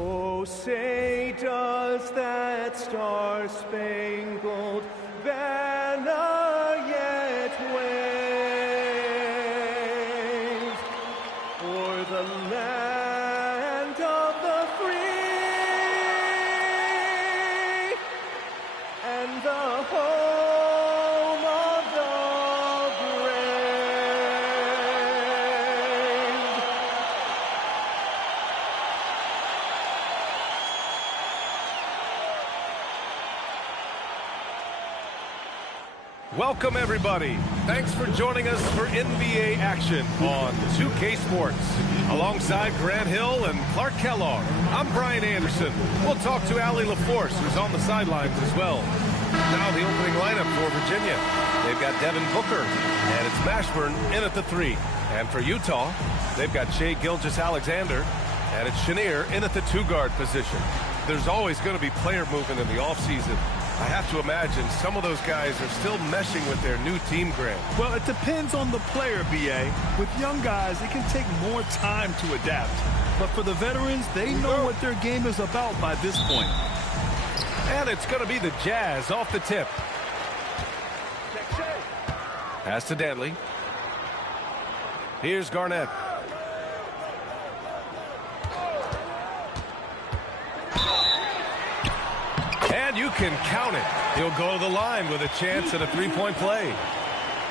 Oh, say does that star-spangled banner yet wave o'er the land of the free and the home of the brave. Welcome, everybody. Thanks for joining us for NBA action on 2K Sports. Alongside Grant Hill and Clark Kellogg, I'm Brian Anderson. We'll talk to Allie LaForce, who's on the sidelines as well. Now the opening lineup for Virginia. They've got Devin Booker, and it's Mashburn in at the 3. And for Utah, they've got Shai Gilgeous-Alexander, and it's Chenier in at the 2-guard position. There's always going to be player movement in the offseason. I have to imagine some of those guys are still meshing with their new team, Grant. Well, it depends on the player, B.A. With young guys, it can take more time to adapt. But for the veterans, they know what their game is about by this point. And it's going to be the Jazz off the tip. Pass to Dantley. Here's Garnett. And you can count it. He'll go to the line with a chance at a three-point play.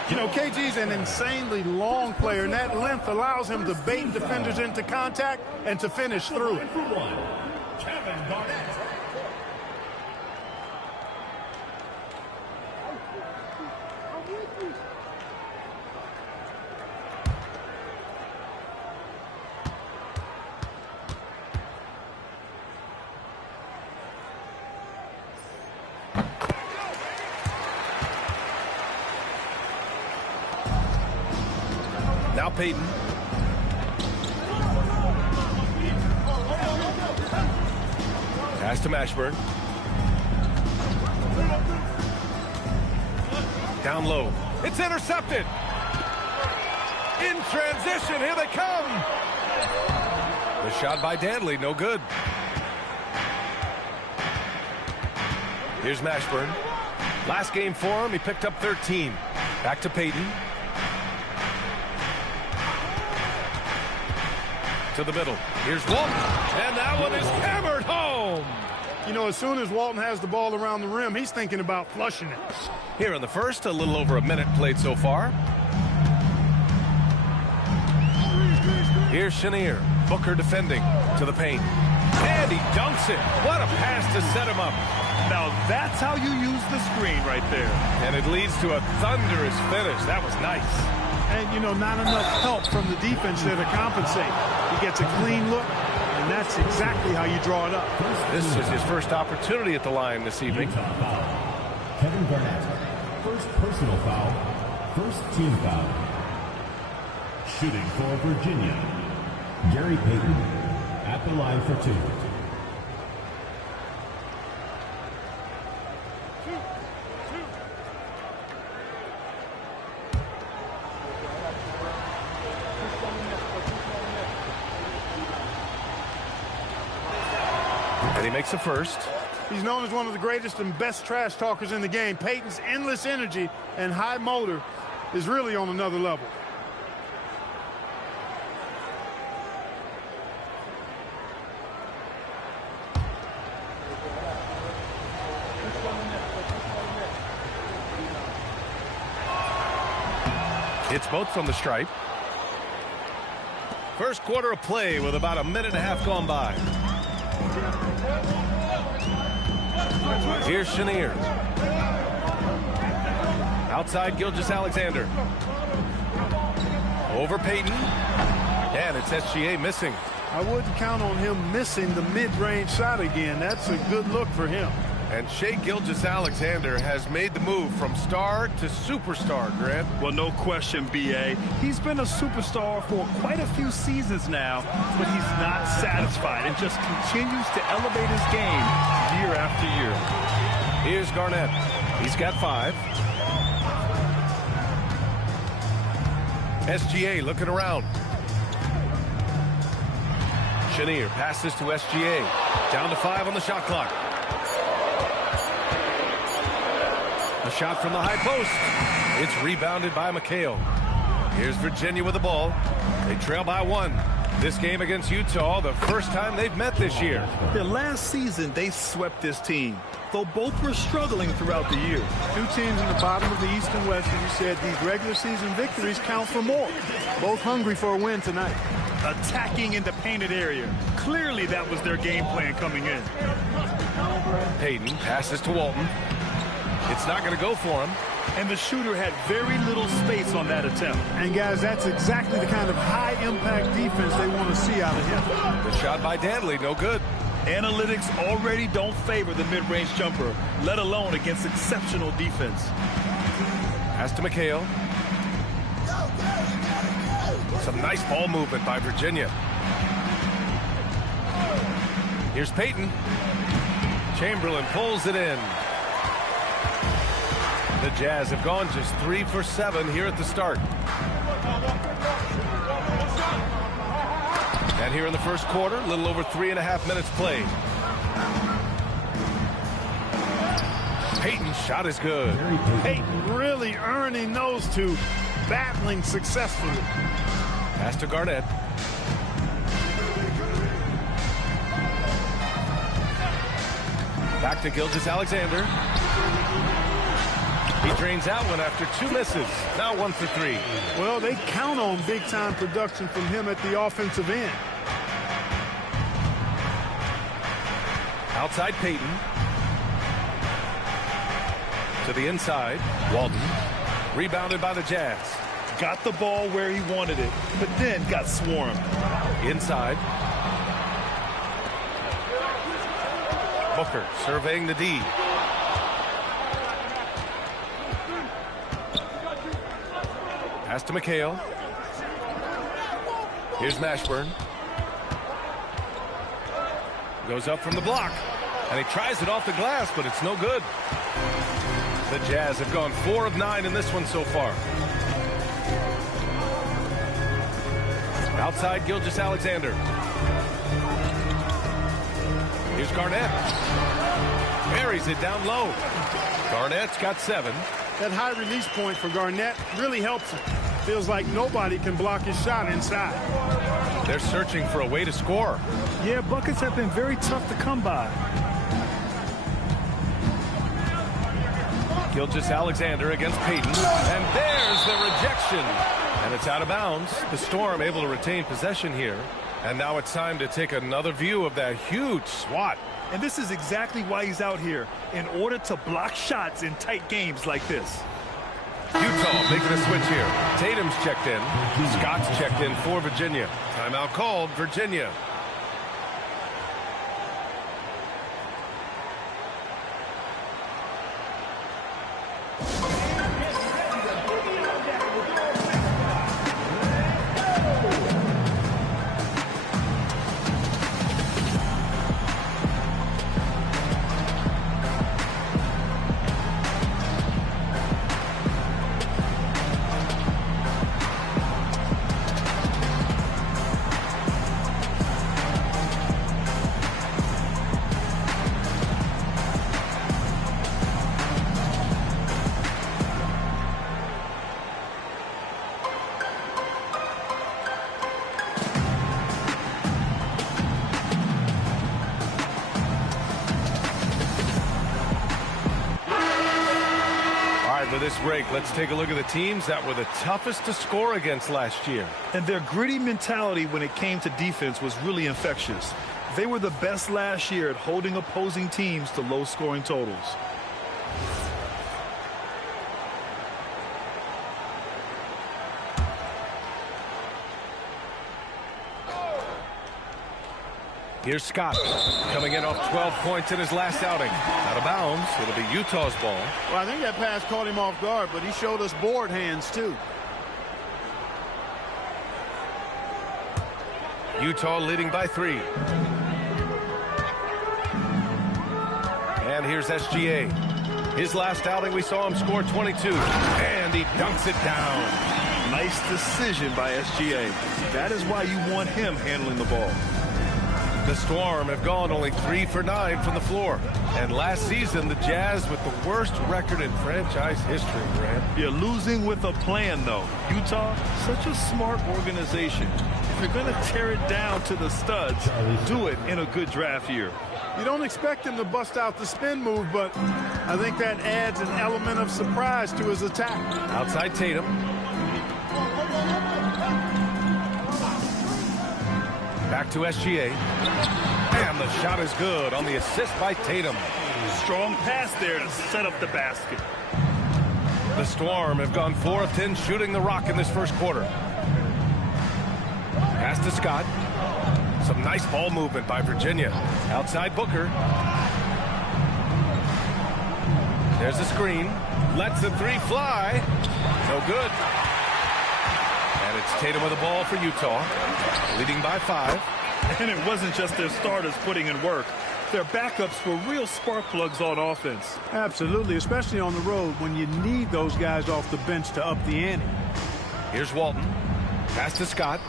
You know, KG's an insanely long player, and that length allows him to bait defenders into contact and to finish through it. Kevin Garnett. Now Payton. Pass to Mashburn. Down low. It's intercepted. In transition, here they come. The shot by Dantley, no good. Here's Mashburn. Last game for him, he picked up 13. Back to Payton. To the middle. Here's Walton. And that one is hammered home. You know, as soon as Walton has the ball around the rim, he's thinking about flushing it. Here in the first, a little over a minute played so far. Here's Chenier. Booker defending to the paint. And he dunks it. What a pass to set him up. Now that's how you use the screen right there. And it leads to a thunderous finish. That was nice. And, you know, not enough help from the defense there to compensate. He gets a clean look, and that's exactly how you draw it up. This is his first opportunity at the line this evening. Kevin Garnett. First personal foul. First team foul. Shooting for Virginia. Gary Payton at the line for 2. And he makes the first. He's known as one of the greatest and best trash talkers in the game. Payton's endless energy and high motor is really on another level. Hits both from the stripe. First quarter of play with about a minute and a half gone by. Here's Chenier. Outside Gilgeous-Alexander. Over Payton. And it's SGA missing. I wouldn't count on him missing the mid-range shot again. That's a good look for him. And Shai Gilgeous-Alexander has made the move from star to superstar, Grant. Well, no question, B.A. He's been a superstar for quite a few seasons now, but he's not satisfied and just continues to elevate his game year after year. Here's Garnett. He's got 5. SGA looking around. Chenier passes to SGA. Down to 5 on the shot clock. A shot from the high post. It's rebounded by McHale. Here's Virginia with the ball. They trail by 1. This game against Utah, the first time they've met this year. Yeah, last season, they swept this team, though both were struggling throughout the year. Two teams in the bottom of the East and West, as you said, these regular season victories count for more. Both hungry for a win tonight. Attacking in the painted area. Clearly, that was their game plan coming in. Payton passes to Walton. It's not going to go for him. And the shooter had very little space on that attempt. And, guys, that's exactly the kind of high-impact defense they want to see out of him. The shot by Dantley, no good. Analytics already don't favor the mid-range jumper, let alone against exceptional defense. Pass to McHale. Some nice ball movement by Virginia. Here's Payton. Chamberlain pulls it in. The Jazz have gone just 3 for 7 here at the start. And here in the first quarter, a little over 3.5 minutes played. Payton's shot is good. Payton really earning those two, battling successfully. Pass to Garnett. Back to Gilgeous-Alexander. He drains that one after 2 misses. Now 1 for 3. Well, they count on big-time production from him at the offensive end. Outside Payton. To the inside. Walton. Rebounded by the Jazz. Got the ball where he wanted it, but then got swarmed. Inside. Booker surveying the D. Pass to McHale. Here's Mashburn. Goes up from the block. And he tries it off the glass, but it's no good. The Jazz have gone 4 of 9 in this one so far. Outside Gilgeous-Alexander. Here's Garnett. Buries it down low. Garnett's got 7. That high release point for Garnett really helps him. Feels like nobody can block his shot inside. They're searching for a way to score. Yeah, buckets have been very tough to come by. Gilgeous-Alexander against Payton. And there's the rejection. And it's out of bounds. The Storm able to retain possession here. And now it's time to take another view of that huge swat. And this is exactly why he's out here, in order to block shots in tight games like this. Utah making a switch here. Tatum's checked in. Scott's checked in for Virginia. Timeout called, Virginia. For this break, let's take a look at the teams that were the toughest to score against last year. And their gritty mentality when it came to defense was really infectious. They were the best last year at holding opposing teams to low-scoring totals. Here's Scott coming in off 12 points in his last outing. Out of bounds. It'll be Utah's ball. Well, I think that pass caught him off guard, but he showed us board hands, too. Utah leading by 3. And here's SGA. His last outing, we saw him score 22. And he dunks it down. Nice decision by SGA. That is why you want him handling the ball. The Storm have gone only 3 for 9 from the floor. And last season, the Jazz with the worst record in franchise history, Grant. You're losing with a plan, though. Utah, such a smart organization. If you're going to tear it down to the studs, do it in a good draft year. You don't expect him to bust out the spin move, but I think that adds an element of surprise to his attack. Outside Tatum. Back to SGA. And the shot is good on the assist by Tatum. Strong pass there to set up the basket. The Storm have gone 4 of 10 shooting the rock in this first quarter. Pass to Scott. Some nice ball movement by Virginia. Outside Booker. There's a screen. Lets the three fly. No good. And it's Tatum with the ball for Utah. Leading by 5. And it wasn't just their starters putting in work. Their backups were real spark plugs on offense. Absolutely, especially on the road when you need those guys off the bench to up the ante. Here's Walton. Pass to Scott.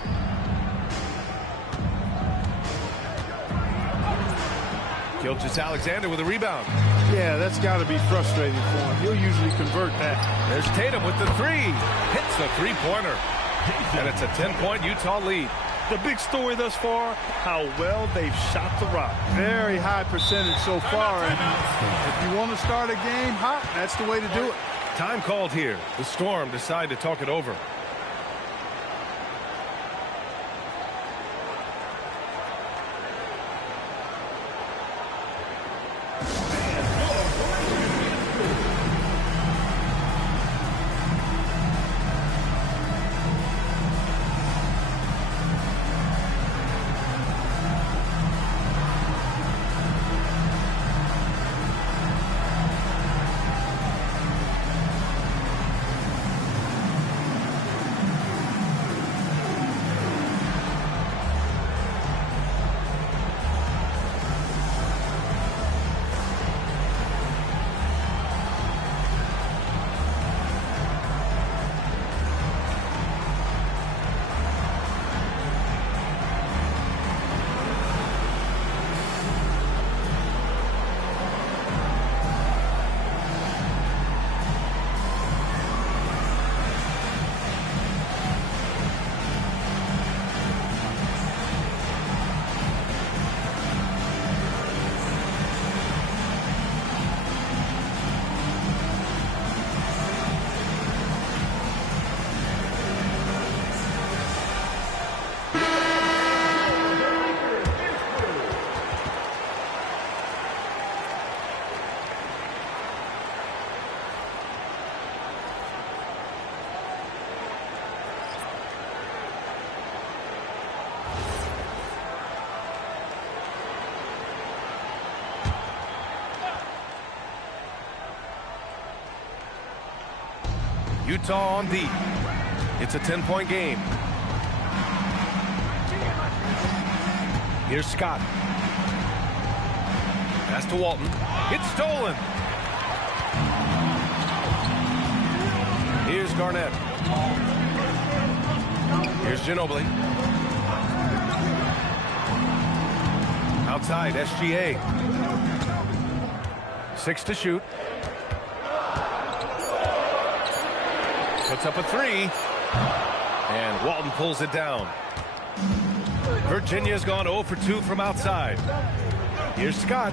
Gilgeous-Alexander with a rebound. Yeah, that's got to be frustrating for him. He'll usually convert that. There's Tatum with the 3. Hits the three-pointer. And it's a 10-point Utah lead. The big story thus far, how well they've shot the rock. Very high percentage so far. And if you want to start a game hot, that's the way to do it. Time called here. The Storm decide to talk it over. Utah on deep. It's a 10-point game. Here's Scott. Pass to Walton. It's stolen. Here's Garnett. Here's Ginobili. Outside, SGA. 6 to shoot. Puts up a 3. And Walton pulls it down. Virginia's gone 0 for 2 from outside. Here's Scott.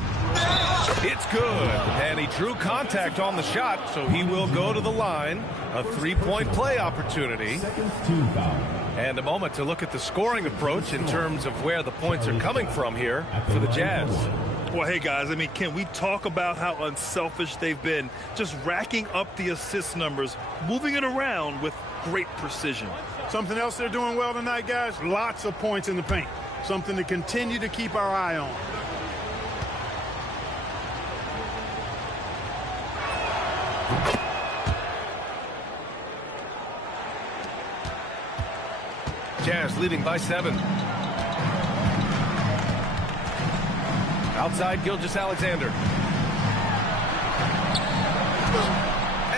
It's good. And he drew contact on the shot, so he will go to the line. A 3-point play opportunity. And a moment to look at the scoring approach in terms of where the points are coming from here for the Jazz. Well, hey, guys, I mean, can we talk about how unselfish they've been? Just racking up the assist numbers, moving it around with great precision. Something else they're doing well tonight, guys? Lots of points in the paint. Something to continue to keep our eye on. Jazz leading by 7. Outside, Gilgeous-Alexander.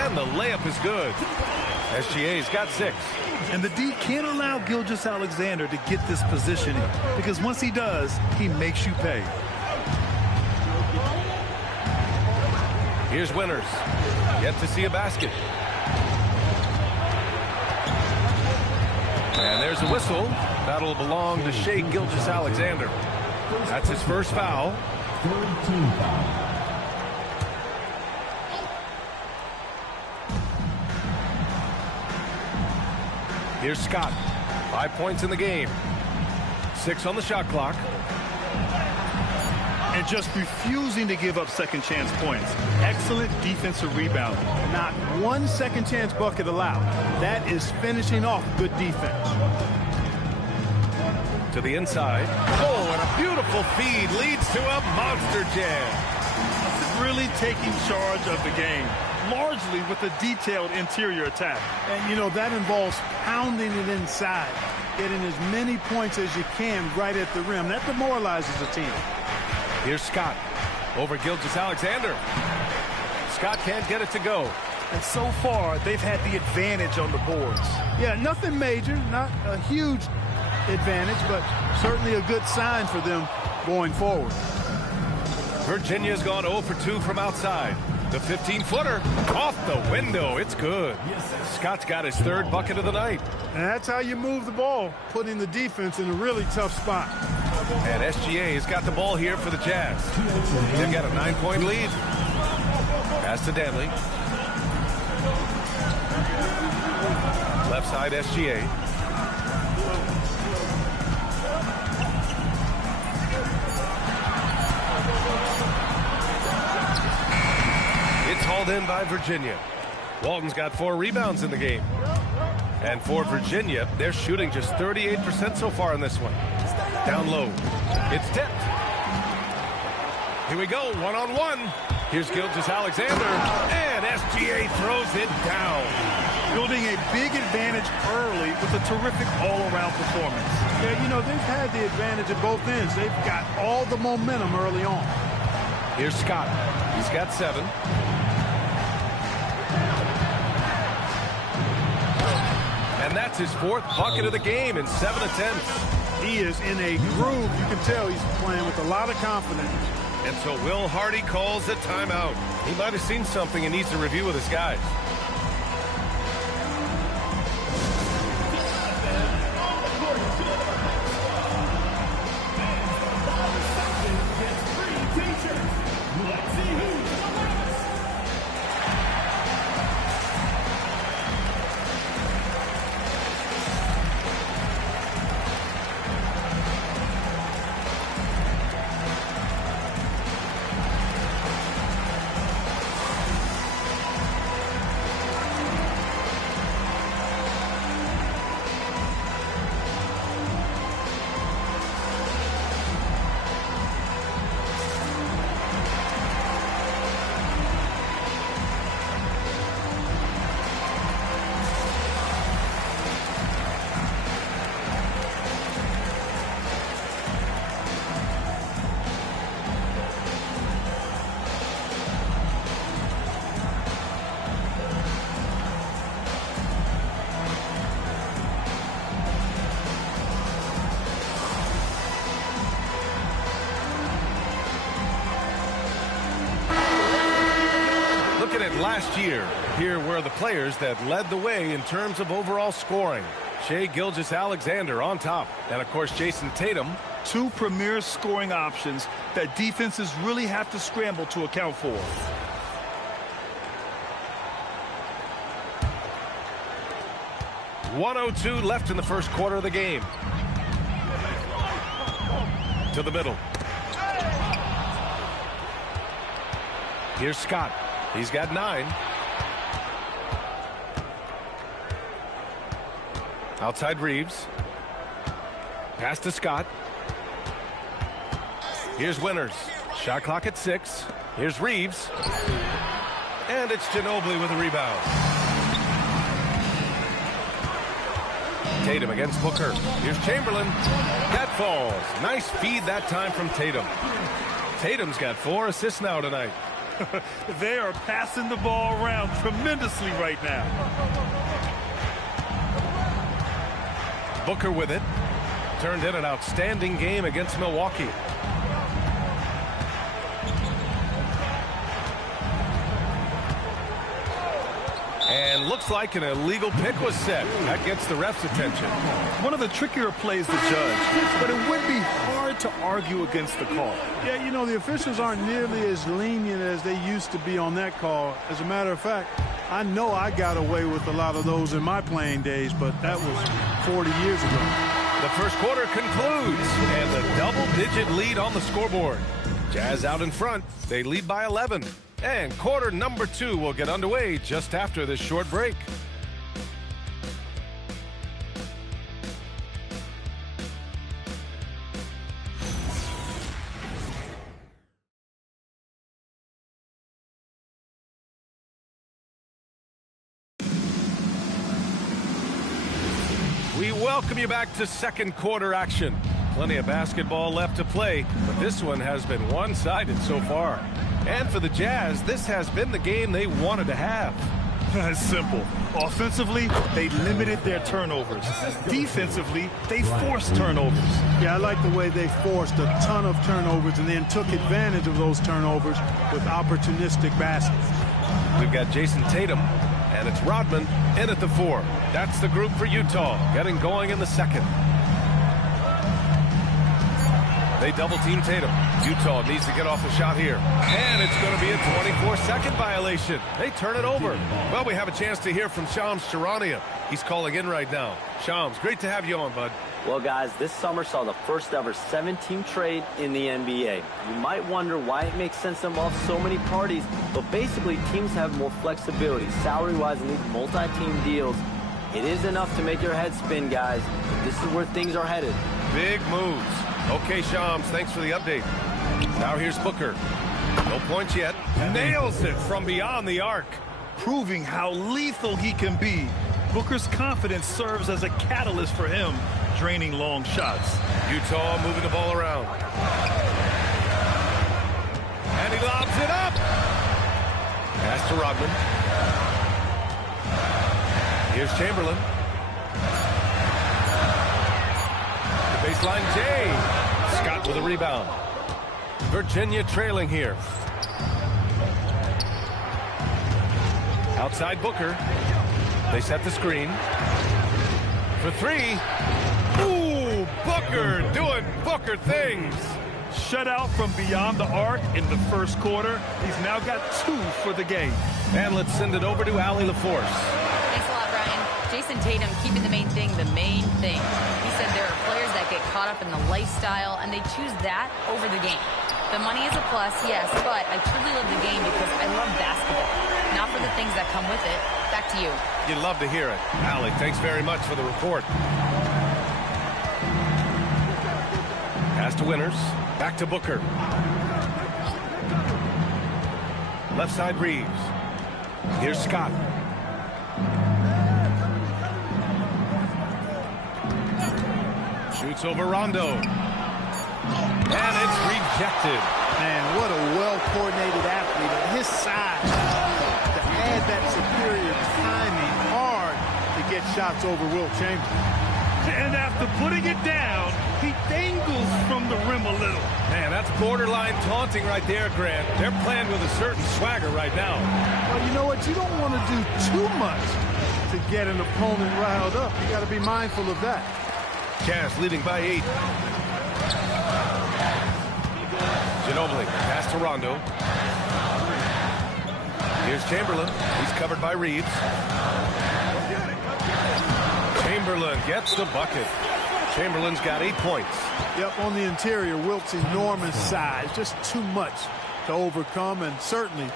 And the layup is good. SGA's got 6. And the D can't allow Gilgeous-Alexander to get this positioning, because once he does, he makes you pay. Here's Winters. Yet to see a basket. And there's a whistle. That'll belong to Shai Gilgeous-Alexander. That's his first foul. Third team foul. Here's Scott. 5 points in the game. 6 on the shot clock. And just refusing to give up second chance points. Excellent defensive rebound. Not one second chance bucket allowed. That is finishing off good defense. To the inside. Oh, and a beautiful feed leads to a monster jam. Really taking charge of the game, largely with a detailed interior attack. And, you know, that involves pounding it inside, getting as many points as you can right at the rim. That demoralizes a team. Here's Scott over Gilgeous-Alexander. Scott can't get it to go. And so far, they've had the advantage on the boards. Yeah, nothing major, not a huge advantage, but certainly a good sign for them going forward. Virginia's gone 0 for 2 from outside. The 15-footer off the window. It's good. Scott's got his third bucket of the night. And that's how you move the ball, putting the defense in a really tough spot. And SGA has got the ball here for the Jazz. They've got a 9-point lead. Pass to Danley. Left side SGA. It's hauled in by Virginia. Walton's got 4 rebounds in the game. And for Virginia, they're shooting just 38% so far in this one. Down low. It's tipped. Here we go, one-on-one. Here's Gilgeous-Alexander, and SGA throws it down. Building a big advantage early with a terrific all-around performance. Yeah, you know, they've had the advantage at both ends. They've got all the momentum early on. Here's Scott. He's got 7. And that's his 4th bucket of the game in 7 attempts. He is in a groove. You can tell he's playing with a lot of confidence. And so Will Hardy calls a timeout. He might have seen something and needs to review with his guys. Last year, here were the players that led the way in terms of overall scoring. Shai Gilgeous-Alexander on top. And, of course, Jason Tatum. 2 premier scoring options that defenses really have to scramble to account for. .102 left in the first quarter of the game. To the middle. Here's Scott. He's got 9. Outside Reeves. Pass to Scott. Here's Winters. Shot clock at 6. Here's Reeves. And it's Ginobili with a rebound. Tatum against Booker. Here's Chamberlain. That falls. Nice feed that time from Tatum. Tatum's got 4 assists now tonight. They are passing the ball around tremendously right now. Booker with it. Turned in an outstanding game against Milwaukee. And looks like an illegal pick was set. That gets the ref's attention. One of the trickier plays to judge, but it would be hard to argue against the call. Yeah, you know, the officials aren't nearly as lenient as they used to be on that call. As a matter of fact, I know I got away with a lot of those in my playing days, but that was 40 years ago. The first quarter concludes, and the double-digit lead on the scoreboard. Jazz out in front. They lead by 11. And quarter number 2 will get underway just after this short break. We welcome you back to second quarter action. Plenty of basketball left to play, but this one has been one-sided so far. And for the Jazz, this has been the game they wanted to have. It's simple. Offensively, they limited their turnovers. Defensively, they forced turnovers. Yeah, I like the way they forced a ton of turnovers and then took advantage of those turnovers with opportunistic baskets. We've got Jason Tatum, and it's Rodman in at the 4. That's the group for Utah, getting going in the second. They double-team Tatum. Utah needs to get off the shot here. And it's going to be a 24-second violation. They turn it over. Well, we have a chance to hear from Shams Charania. He's calling in right now. Shams, great to have you on, bud. Well, guys, this summer saw the first ever 7-team trade in the NBA. You might wonder why it makes sense to involve so many parties, but basically teams have more flexibility, salary-wise, in these multi-team deals. It is enough to make your head spin, guys. This is where things are headed. Big moves. Okay, Shams, thanks for the update. Now here's Booker. No points yet. Nails it from beyond the arc. Proving how lethal he can be. Booker's confidence serves as a catalyst for him, draining long shots. Utah moving the ball around. And he lobs it up. Pass to Rodman. Here's Chamberlain. The baseline, Jay. Scott with a rebound. Virginia trailing here. Outside Booker. They set the screen. For 3. Ooh, Booker doing Booker things. Shut out from beyond the arc in the first quarter. He's now got 2 for the game. And let's send it over to Allie LaForce. Thanks a lot, Brian. Jason Tatum keeping the main thing the main thing. He said there are players that get caught up in the lifestyle, and they choose that over the game. The money is a plus, yes, but I truly love the game because I love basketball, not for the things that come with it. Back to you. You'd love to hear it. Allie, thanks very much for the report. Pass to Winters. Back to Booker. Left side Reeves. Here's Scott. Shoots over Rondo. And it's rejected. Man, what a well-coordinated athlete at his size. To add that superior timing, hard to get shots over Wilt Chamberlain. And after putting it down, he dangles from the rim a little. Man, that's borderline taunting right there, Grant. They're playing with a certain swagger right now. Well, you know what? You don't want to do too much to get an opponent riled up. You got to be mindful of that. Jazz leading by 8. Ginobili, pass to Rondo. Here's Chamberlain. He's covered by Reeves. Chamberlain gets the bucket. Chamberlain's got 8 points. Yep, on the interior, Wilt's enormous size. Just too much to overcome, and certainly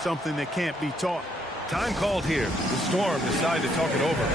something that can't be taught. Time called here. The Storm decide to talk it over.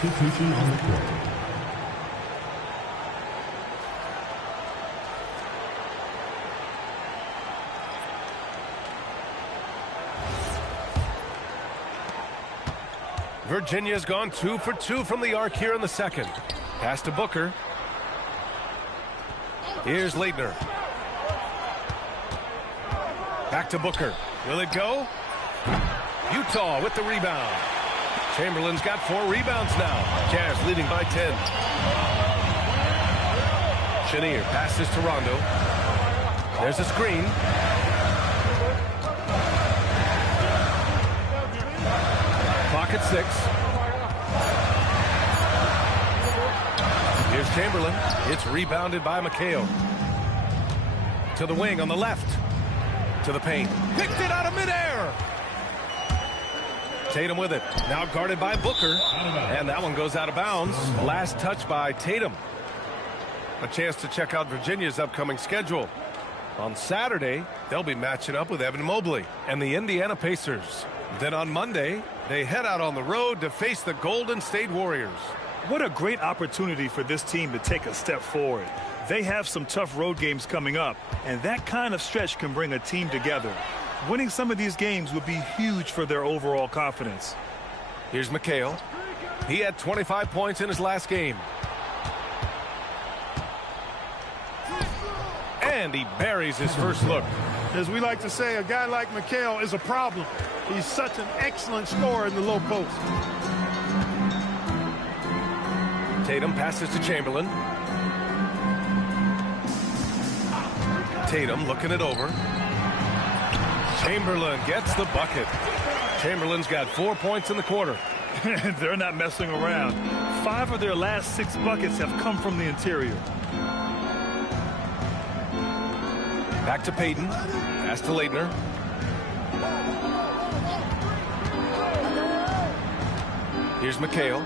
Substitution on the court. Virginia's gone 2 for 2 from the arc here in the second. Pass to Booker. Here's Leitner. Back to Booker. Will it go? Utah with the rebound. Chamberlain's got 4 rebounds now. Jazz leading by 10. Chenier passes to Rondo. There's a screen. Clock at 6. Here's Chamberlain. It's rebounded by McHale. To the wing on the left. To the paint. Picked it out of midair. Tatum with it. Now guarded by Booker. And that one goes out of bounds. Last touch by Tatum. A chance to check out Virginia's upcoming schedule. On Saturday, they'll be matching up with Evan Mobley and the Indiana Pacers. Then on Monday, they head out on the road to face the Golden State Warriors. What a great opportunity for this team to take a step forward. They have some tough road games coming up, and that kind of stretch can bring a team together. Winning some of these games would be huge for their overall confidence. Here's McHale. He had 25 points in his last game. And he buries his first look. As we like to say, a guy like McHale is a problem. He's such an excellent scorer in the low post. Tatum passes to Chamberlain. Tatum looking it over. Chamberlain gets the bucket. Chamberlain's got 4 points in the quarter. They're not messing around. 5 of their last 6 buckets have come from the interior. Back to Payton. Pass to Leitner. Here's McHale.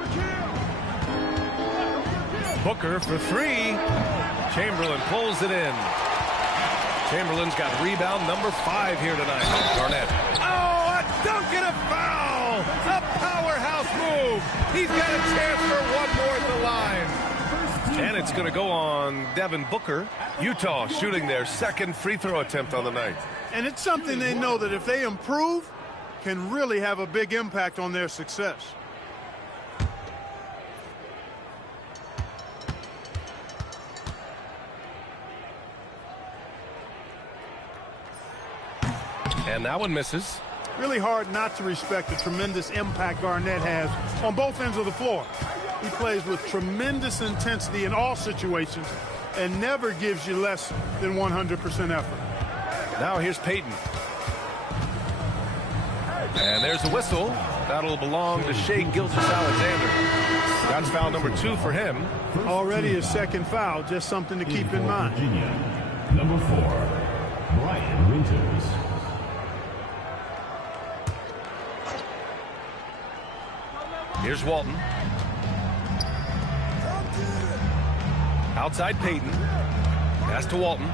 Booker for 3. Chamberlain pulls it in. Chamberlain's got rebound number 5 here tonight. Garnett. Oh, a dunk and a foul! A powerhouse move! He's got a chance for one more at the line. And it's going to go on Devin Booker. Utah shooting their second free throw attempt on the night. And it's something they know that if they improve, can really have a big impact on their success. And that one misses. Really hard not to respect the tremendous impact Garnett has on both ends of the floor. He plays with tremendous intensity in all situations and never gives you less than 100% effort. Now here's Payton. And there's a whistle. That'll belong to Shai Gilgeous-Alexander. That's foul number 2 for him. Already his second foul, just something to keep in mind. Virginia, number 4, Brian Winters. Here's Walton. Outside Payton. Pass to Walton.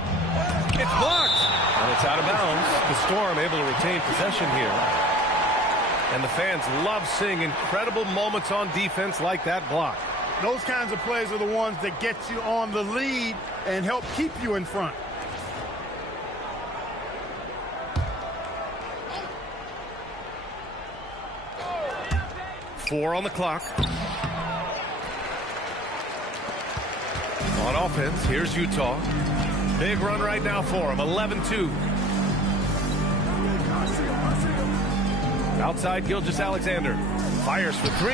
It's blocked. And it's out of bounds. The Storm able to retain possession here. And the fans love seeing incredible moments on defense like that block. Those kinds of plays are the ones that get you on the lead and help keep you in front. Four on the clock. On offense, here's Utah. Big run right now for him, 11-2. Outside Gilgeous-Alexander. Fires for 3.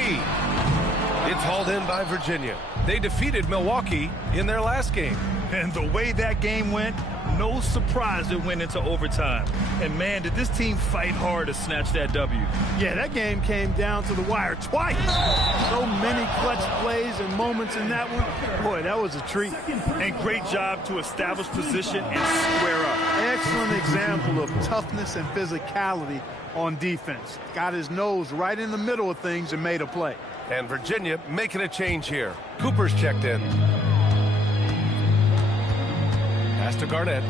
It's hauled in by Virginia. They defeated Milwaukee in their last game. And the way that game went, no surprise it went into overtime. And man, did this team fight hard to snatch that W. Yeah, that game came down to the wire twice. So many clutch plays and moments in that one. Boy, that was a treat. And great job to establish position and square up. Excellent example of toughness and physicality on defense. Got his nose right in the middle of things and made a play. And Virginia making a change here. Cooper's checked in. Pass to Garnett.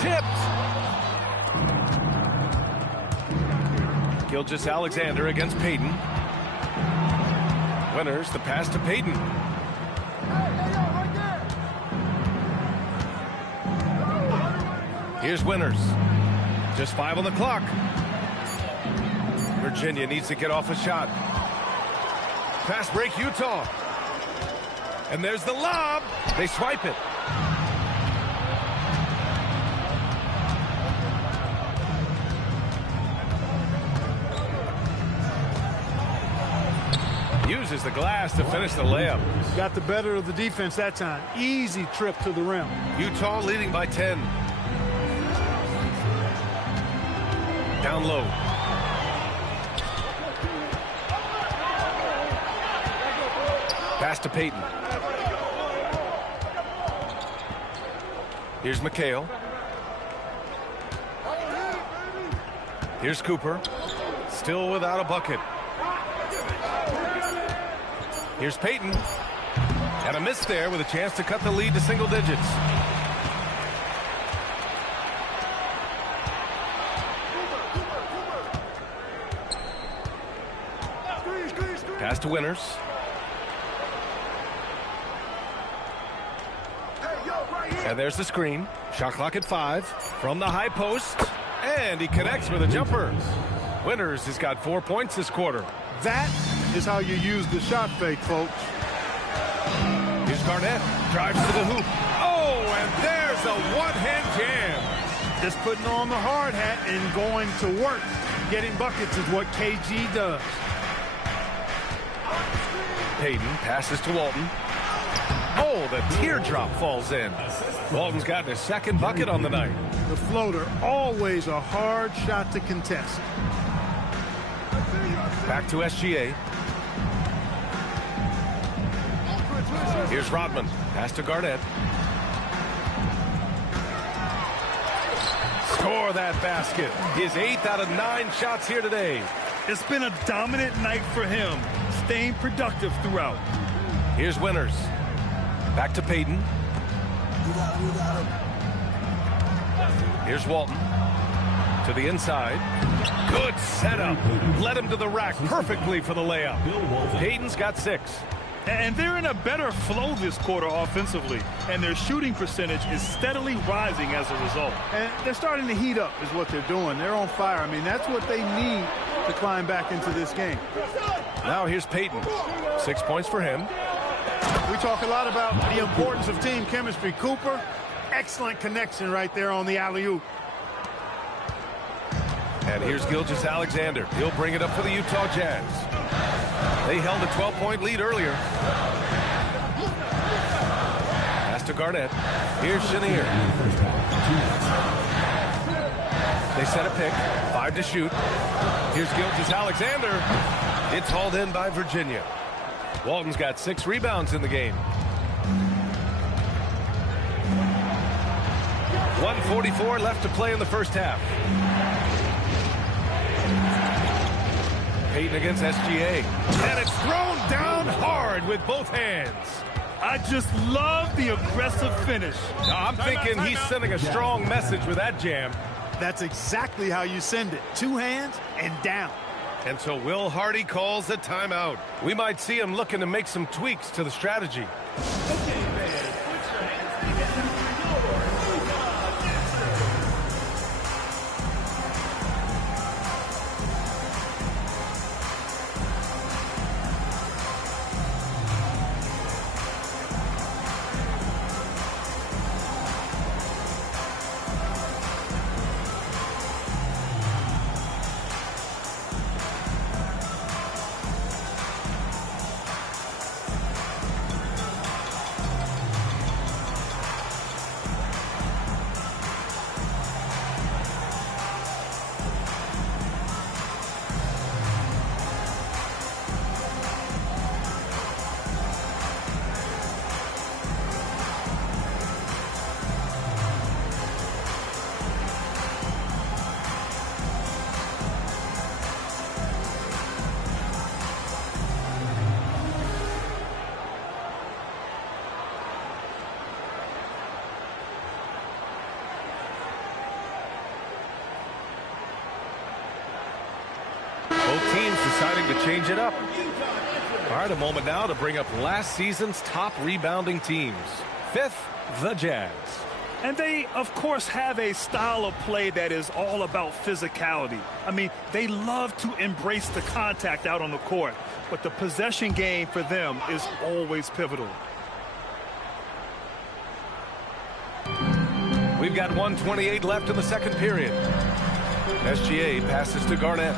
Tipped. Gilgeous-Alexander against Payton. Winters, the pass to Payton. Here's Winters. Just 5 on the clock. Virginia needs to get off a shot. Fast break, Utah. And there's the lob. They swipe it. Uses the glass to finish the layup. Got the better of the defense that time. Easy trip to the rim. Utah leading by 10. Down low. Pass to Payton. Here's McHale. Here's Cooper. Still without a bucket. Here's Payton. And a miss there with a chance to cut the lead to single digits. Pass to Winters. And there's the screen. Shot clock at 5. From the high post. And he connects with a jumper. Winters has got 4 points this quarter. That is how you use the shot fake, folks. Here's Garnett. Drives to the hoop. Oh, and there's a one-hand jam. Just putting on the hard hat and going to work. Getting buckets is what KG does. Payton passes to Walton. Oh, the teardrop falls in. Walton's gotten his second bucket on the night. The floater, always a hard shot to contest. Back to SGA. Here's Rodman. Pass to Garnett. Score that basket. His 8th out of 9 shots here today. It's been a dominant night for him, staying productive throughout. Here's Winters. Back to Payton. Here's Walton. To the inside. Good setup. Led him to the rack perfectly for the layup. Payton's got 6. And they're in a better flow this quarter offensively, and their shooting percentage is steadily rising as a result. And they're starting to heat up is what they're doing. They're on fire. I mean, that's what they need to climb back into this game. Now here's Payton. 6 points for him. We talk a lot about the importance of team chemistry. Cooper, excellent connection right there on the alley-oop. And here's Gilgeous-Alexander. He'll bring it up for the Utah Jazz. They held a 12-point lead earlier. Pass to Garnett. Here's Chenier. They set a pick. 5 to shoot. Here's Gilgeous-Alexander. It's hauled in by Virginia. Walton's got 6 rebounds in the game. 1:44 left to play in the first half. Payton against SGA. And it's thrown down hard with both hands. I just love the aggressive finish. Now, I'm thinking he's sending a strong message with that jam. That's exactly how you send it. 2 hands and down. And so Will Hardy calls the timeout. We might see him looking to make some tweaks to the strategy. Okay, man. Put your hands together for your Utah deciding to change it up. All right, a moment now to bring up last season's top rebounding teams. 5th, the Jazz. And they, of course, have a style of play that is all about physicality. I mean, they love to embrace the contact out on the court, but the possession game for them is always pivotal. We've got 1:28 left in the second period. SGA passes to Garnett.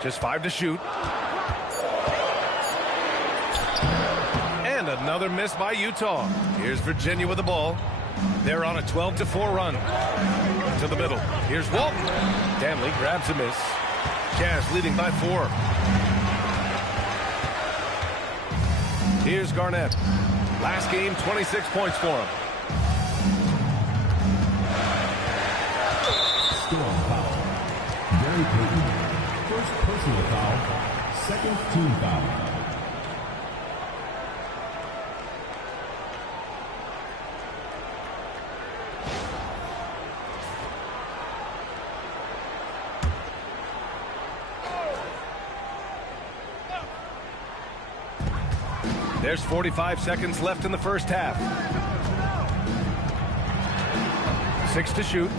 Just 5 to shoot. And another miss by Utah. Here's Virginia with the ball. They're on a 12-4 run. To the middle. Here's Walton. Danley grabs a miss. Jazz leading by 4. Here's Garnett. Last game, 26 points for him. Storm foul. Gary Payton. First personal foul. Second team foul. There's 45 seconds left in the first half. 6 to shoot.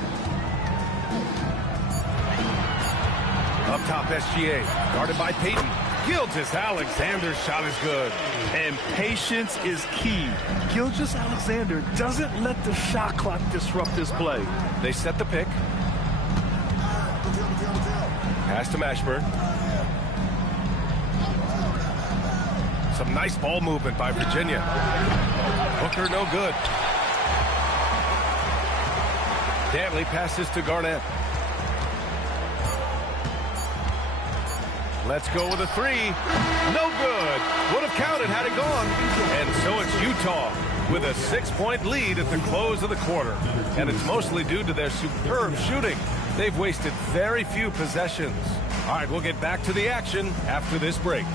Up top, SGA. Guarded by Payton. Gilgeous-Alexander's shot is good. And patience is key. Gilgeous-Alexander doesn't let the shot clock disrupt his play. They set the pick. Pass to Mashburn. Some nice ball movement by Virginia. Booker no good. Danley passes to Garnett. Let's go with a 3. No good. Would have counted had it gone. And so it's Utah with a 6-point lead at the close of the quarter. And it's mostly due to their superb shooting. They've wasted very few possessions. All right, we'll get back to the action after this break.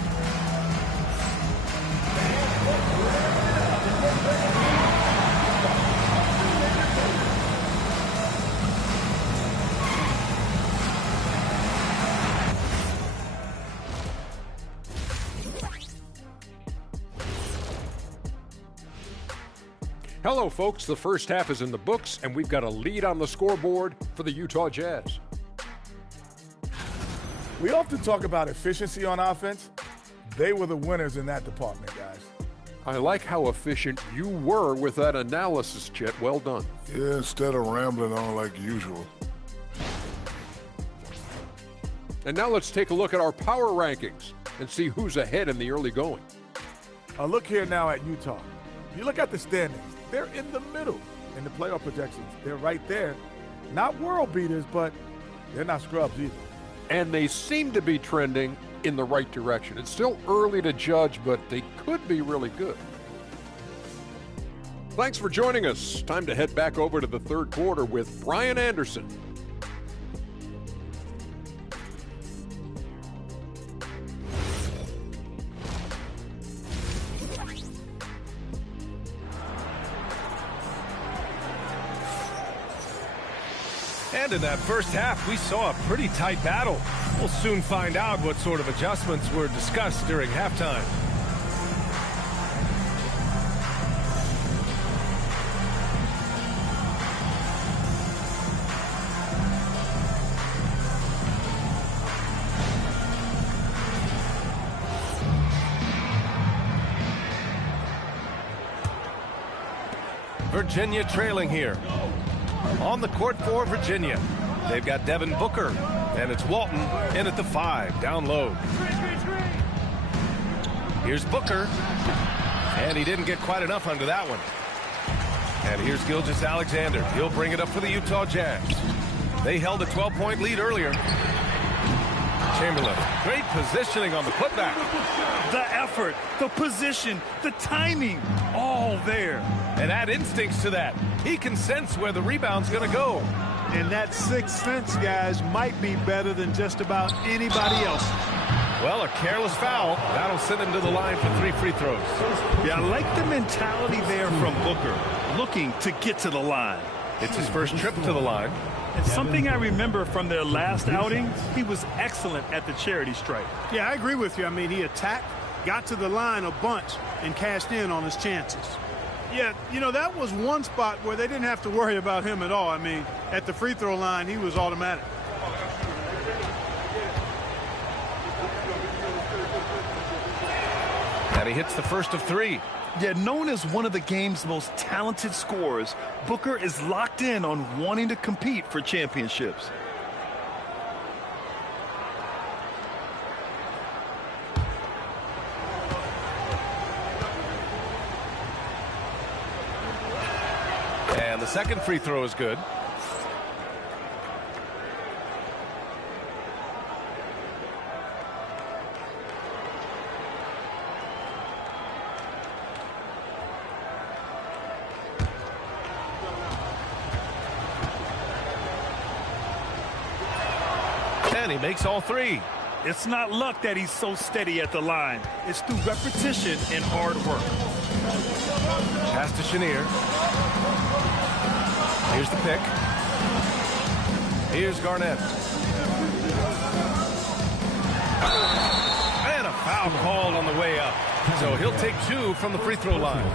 Hello, folks. The first half is in the books, and we've got a lead on the scoreboard for the Utah Jazz. We often talk about efficiency on offense. They were the winners in that department, guys. I like how efficient you were with that analysis, Chet. Well done. Yeah, instead of rambling on like usual. And now let's take a look at our power rankings and see who's ahead in the early going. Look here now at Utah. You look at the standings. They're in the middle in the playoff projections. They're right there. Not world beaters, but they're not scrubs either. And they seem to be trending in the right direction. It's still early to judge, but they could be really good. Thanks for joining us. Time to head back over to the third quarter with Brian Anderson. And in that first half, we saw a pretty tight battle. We'll soon find out what sort of adjustments were discussed during halftime. Virginia trailing here. On the court for Virginia, they've got Devin Booker, and it's Walton in at the 5, down low. Here's Booker, and he didn't get quite enough under that one. And here's Gilgeous-Alexander. He'll bring it up for the Utah Jazz. They held a 12-point lead earlier. Chamberlain, great positioning on the putback. The effort, the position, the timing, all there. And add instincts to that. He can sense where the rebound's going to go. And that sixth sense, guys, might be better than just about anybody else. Well, a careless foul. That'll send him to the line for 3 free throws. Yeah, I like the mentality there from Booker, looking to get to the line. It's his first trip to the line. And something I remember from their last outing, he was excellent at the charity stripe. Yeah, I agree with you. I mean, he attacked, got to the line a bunch, and cashed in on his chances. Yeah, you know, that was one spot where they didn't have to worry about him at all. I mean, at the free throw line, he was automatic. And he hits the first of 3. Yet known as one of the game's most talented scorers, Booker is locked in on wanting to compete for championships. And the second free throw is good. And he makes all 3. It's not luck that he's so steady at the line. It's through repetition and hard work. Pass to Chenier. Here's the pick. Here's Garnett. And a foul called on the way up. So he'll take 2 from the free throw line.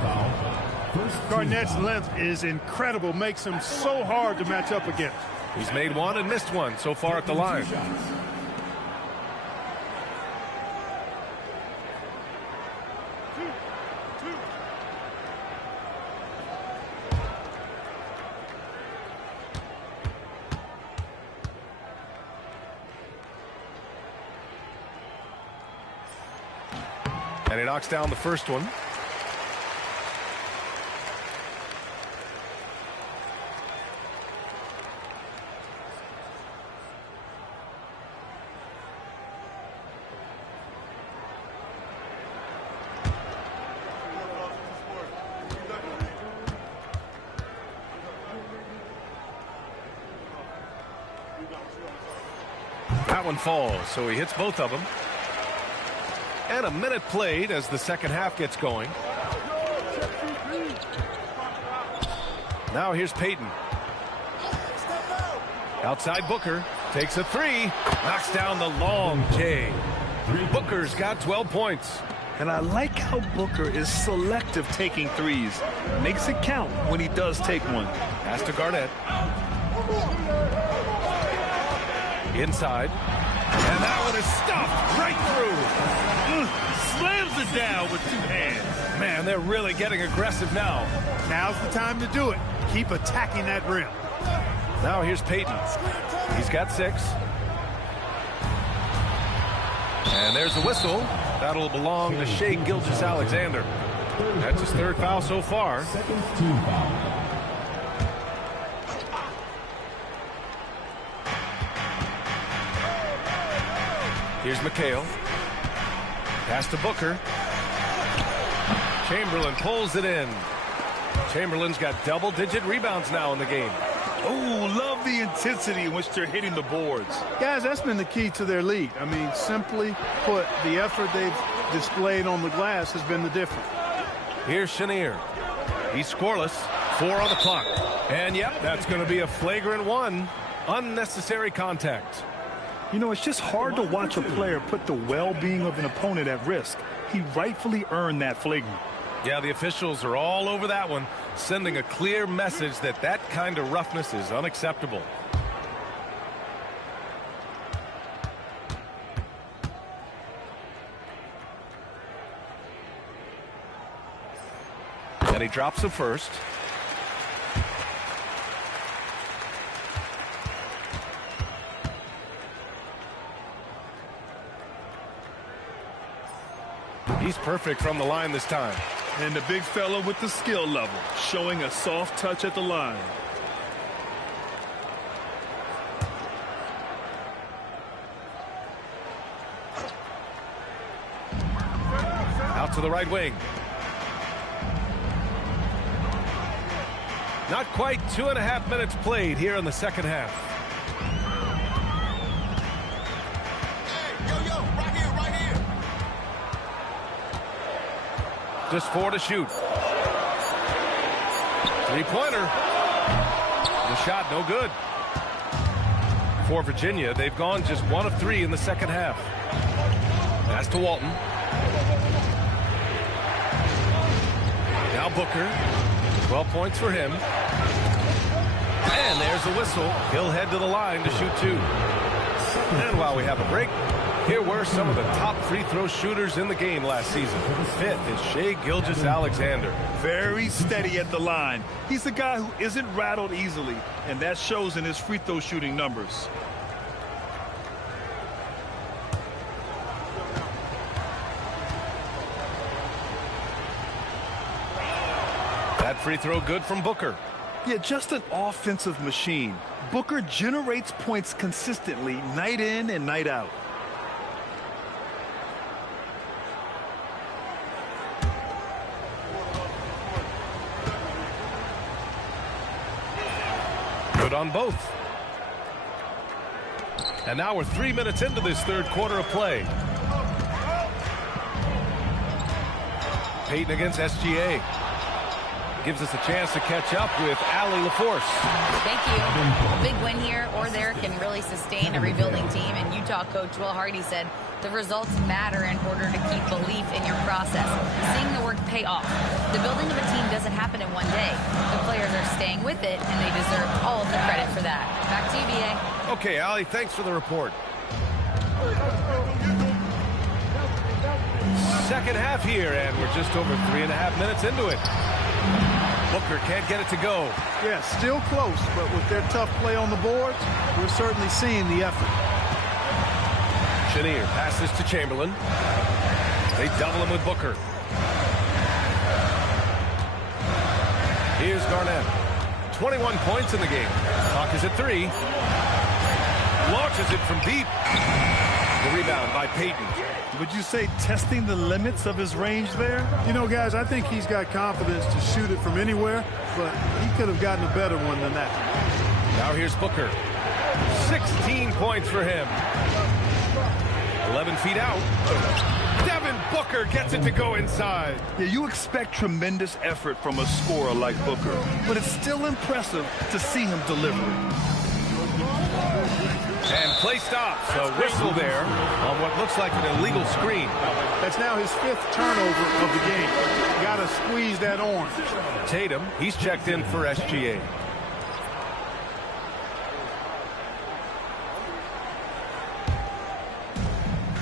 Garnett's length is incredible, makes him so hard to match up against. He's made 1 and missed 1 so far at the line. And he knocks down the first one. That one falls, so he hits both of them. And a minute played as the second half gets going. Now here's Payton. Outside Booker. Takes a 3. Knocks down the long J. Booker's got 12 points. And I like how Booker is selective taking threes. Makes it count when he does take one. Pass to Garnett. Inside. And that one is stuffed right through. Slams it down with 2 hands. Man, they're really getting aggressive now. Now's the time to do it. Keep attacking that rim. Now here's Payton. He's got 6. And there's a whistle. That'll belong to Shai Gilgeous-Alexander. That's his 3rd foul so far. Second team foul. Here's McHale. Pass to Booker. Chamberlain pulls it in. Chamberlain's got double-digit rebounds now in the game. Oh, love the intensity in which they're hitting the boards. Guys, that's been the key to their lead. I mean, simply put, the effort they've displayed on the glass has been the difference. Here's Chenier. He's scoreless. 4 on the clock. And, yep, that's going to be a flagrant 1. Unnecessary contact. You know, it's just hard to watch a player put the well-being of an opponent at risk. He rightfully earned that flagrant. Yeah, the officials are all over that one, sending a clear message that that kind of roughness is unacceptable. And he drops the first. He's perfect from the line this time. And the big fella with the skill level, showing a soft touch at the line. Out to the right wing. Not quite 2.5 minutes played here in the second half. Just 4 to shoot. 3-pointer. The shot, no good. For Virginia, they've gone just 1 of 3 in the second half. Pass to Walton. Now Booker. 12 points for him. And there's the whistle. He'll head to the line to shoot 2. And while we have a break, here were some of the top free throw shooters in the game last season. 5th is Shai Gilgeous-Alexander. Very steady at the line. He's a guy who isn't rattled easily, and that shows in his free throw shooting numbers. That free throw good from Booker. Yeah, just an offensive machine. Booker generates points consistently, night in and night out. Good on both. And now we're 3 minutes into this third quarter of play. Payton against SGA. Gives us a chance to catch up with Allie LaForce. Thank you. A big win here or there can really sustain a rebuilding team. And Utah coach Will Hardy said the results matter in order to keep belief in your process. Seeing the work pay off. The building of a team doesn't happen in one day. The players are staying with it, and they deserve all of the credit for that. Back to you, BA. Okay, Allie, thanks for the report. Second half here, and we're just over 3.5 minutes into it. Booker can't get it to go. Yeah, still close, but with their tough play on the boards, we're certainly seeing the effort. Chenier passes to Chamberlain. They double him with Booker. Here's Garnett. 21 points in the game. Clock is at 3. Launches it from deep. The rebound by Payton. Would you say testing the limits of his range there? You know, guys, I think he's got confidence to shoot it from anywhere, but he could have gotten a better one than that. Now here's Booker. 16 points for him. 11 feet out. Devin Booker gets it to go inside. Yeah, you expect tremendous effort from a scorer like Booker, but it's still impressive to see him deliver it. And play stops. A whistle there on what looks like an illegal screen. That's now his 5th turnover of the game. Got to squeeze that orange. Tatum, he's checked in for SGA.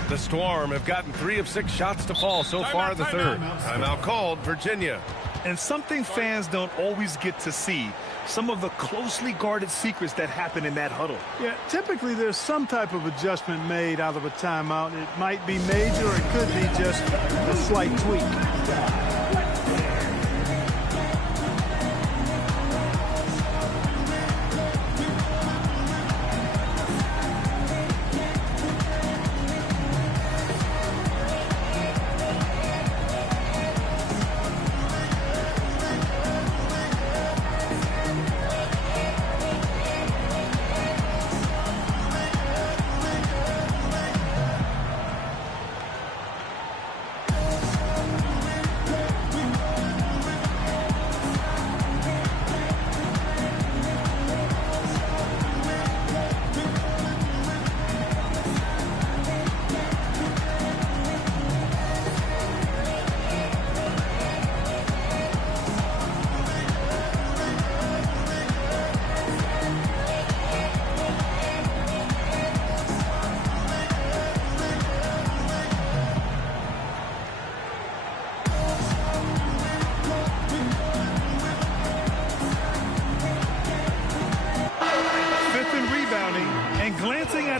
The Storm have gotten 3 of 6 shots to fall so far in the third. Timeout called, Virginia. And something fans don't always get to see, some of the closely guarded secrets that happen in that huddle. Yeah, typically there's some type of adjustment made out of a timeout. It might be major, or it could be just a slight tweak.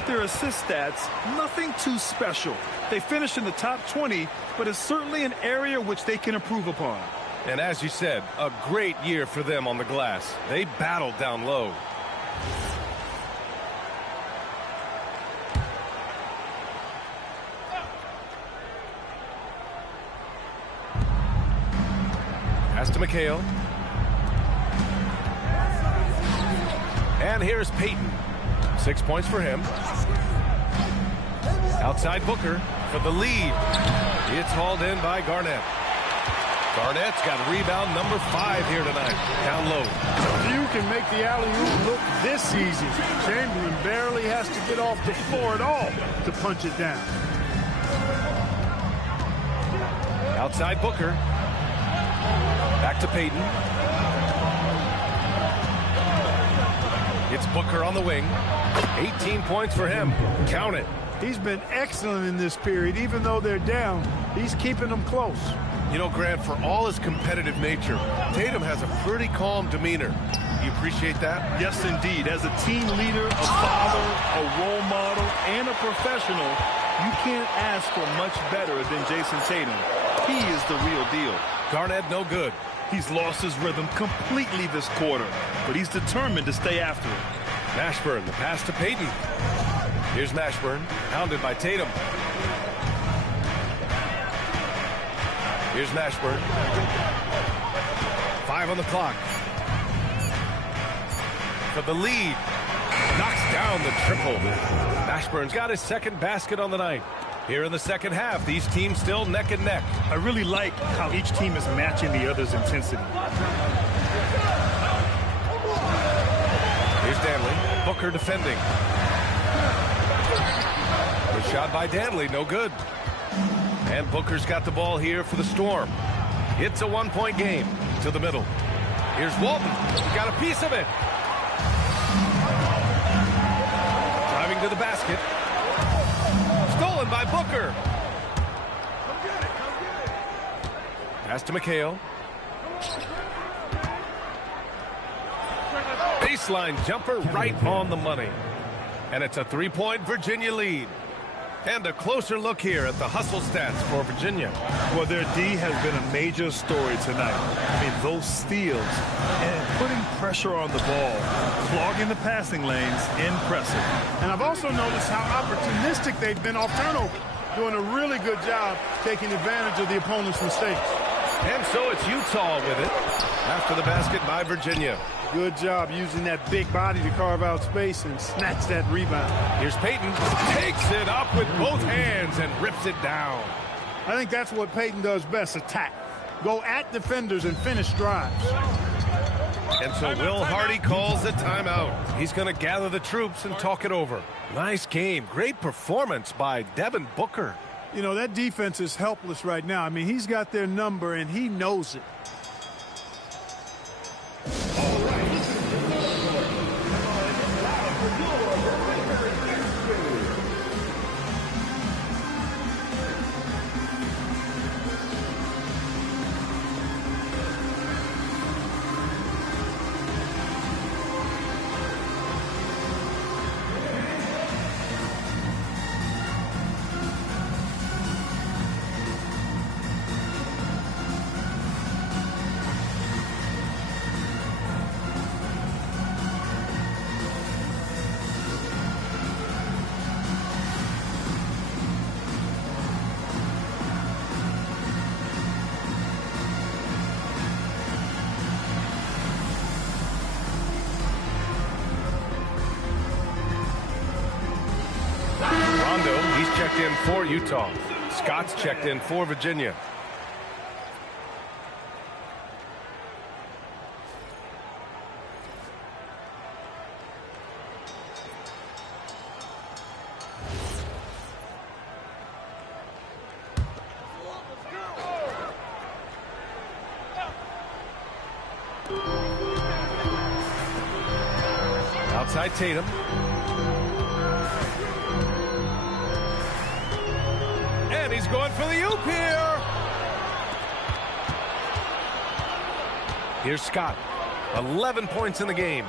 Their assist stats, nothing too special. They finished in the top 20, but it's certainly an area which they can improve upon. And as you said, a great year for them on the glass. They battled down low. Pass to McHale. And here's Payton. 6 points for him. Outside Booker for the lead. It's hauled in by Garnett. Garnett's got rebound number 5 here tonight. Down low. You can make the alley-oop look this easy. Chamberlain barely has to get off the floor at all to punch it down. Outside Booker. Back to Payton. It's Booker on the wing. 18 points for him. Count it. He's been excellent in this period. Even though they're down, he's keeping them close. You know, Grant, for all his competitive nature, Tatum has a pretty calm demeanor. You appreciate that? Yes, indeed. As a team leader, a father, a role model, and a professional, you can't ask for much better than Jason Tatum. He is the real deal. Garnett, no good. He's lost his rhythm completely this quarter, but he's determined to stay after it. Mashburn, the pass to Payton. Here's Mashburn, hounded by Tatum. Here's Mashburn. 5 on the clock. For the lead. Knocks down the triple. Mashburn's got his second basket on the night. Here in the second half, these teams still neck and neck. I really like how each team is matching the other's intensity. Here's Danley. Booker defending. Good shot by Danley, no good. And Booker's got the ball here for the Storm. It's a 1-point game to the middle. Here's Walton. He got a piece of it. Driving to the basket. Stolen by Booker. Pass to McHale. Baseline jumper right on the money. And it's a 3-point Virginia lead. And a closer look here at the hustle stats for Virginia. Well, their D has been a major story tonight. I mean, those steals and putting pressure on the ball, clogging the passing lanes, impressive. And I've also noticed how opportunistic they've been off turnover, doing a really good job taking advantage of the opponent's mistakes. And so it's Utah with it after the basket by Virginia. Good job using that big body to carve out space and snatch that rebound. Here's Payton. Takes it up with both hands and rips it down. I think that's what Payton does best, attack. Go at defenders and finish drives. And so Will Hardy calls the timeout. He's going to gather the troops and talk it over. Nice game. Great performance by Devin Booker. You know, that defense is helpless right now. I mean, he's got their number, and he knows it. He's checked in for Utah. Scott's checked in for Virginia. Outside Tatum. And he's going for the oop here. Here's Scott. 11 points in the game.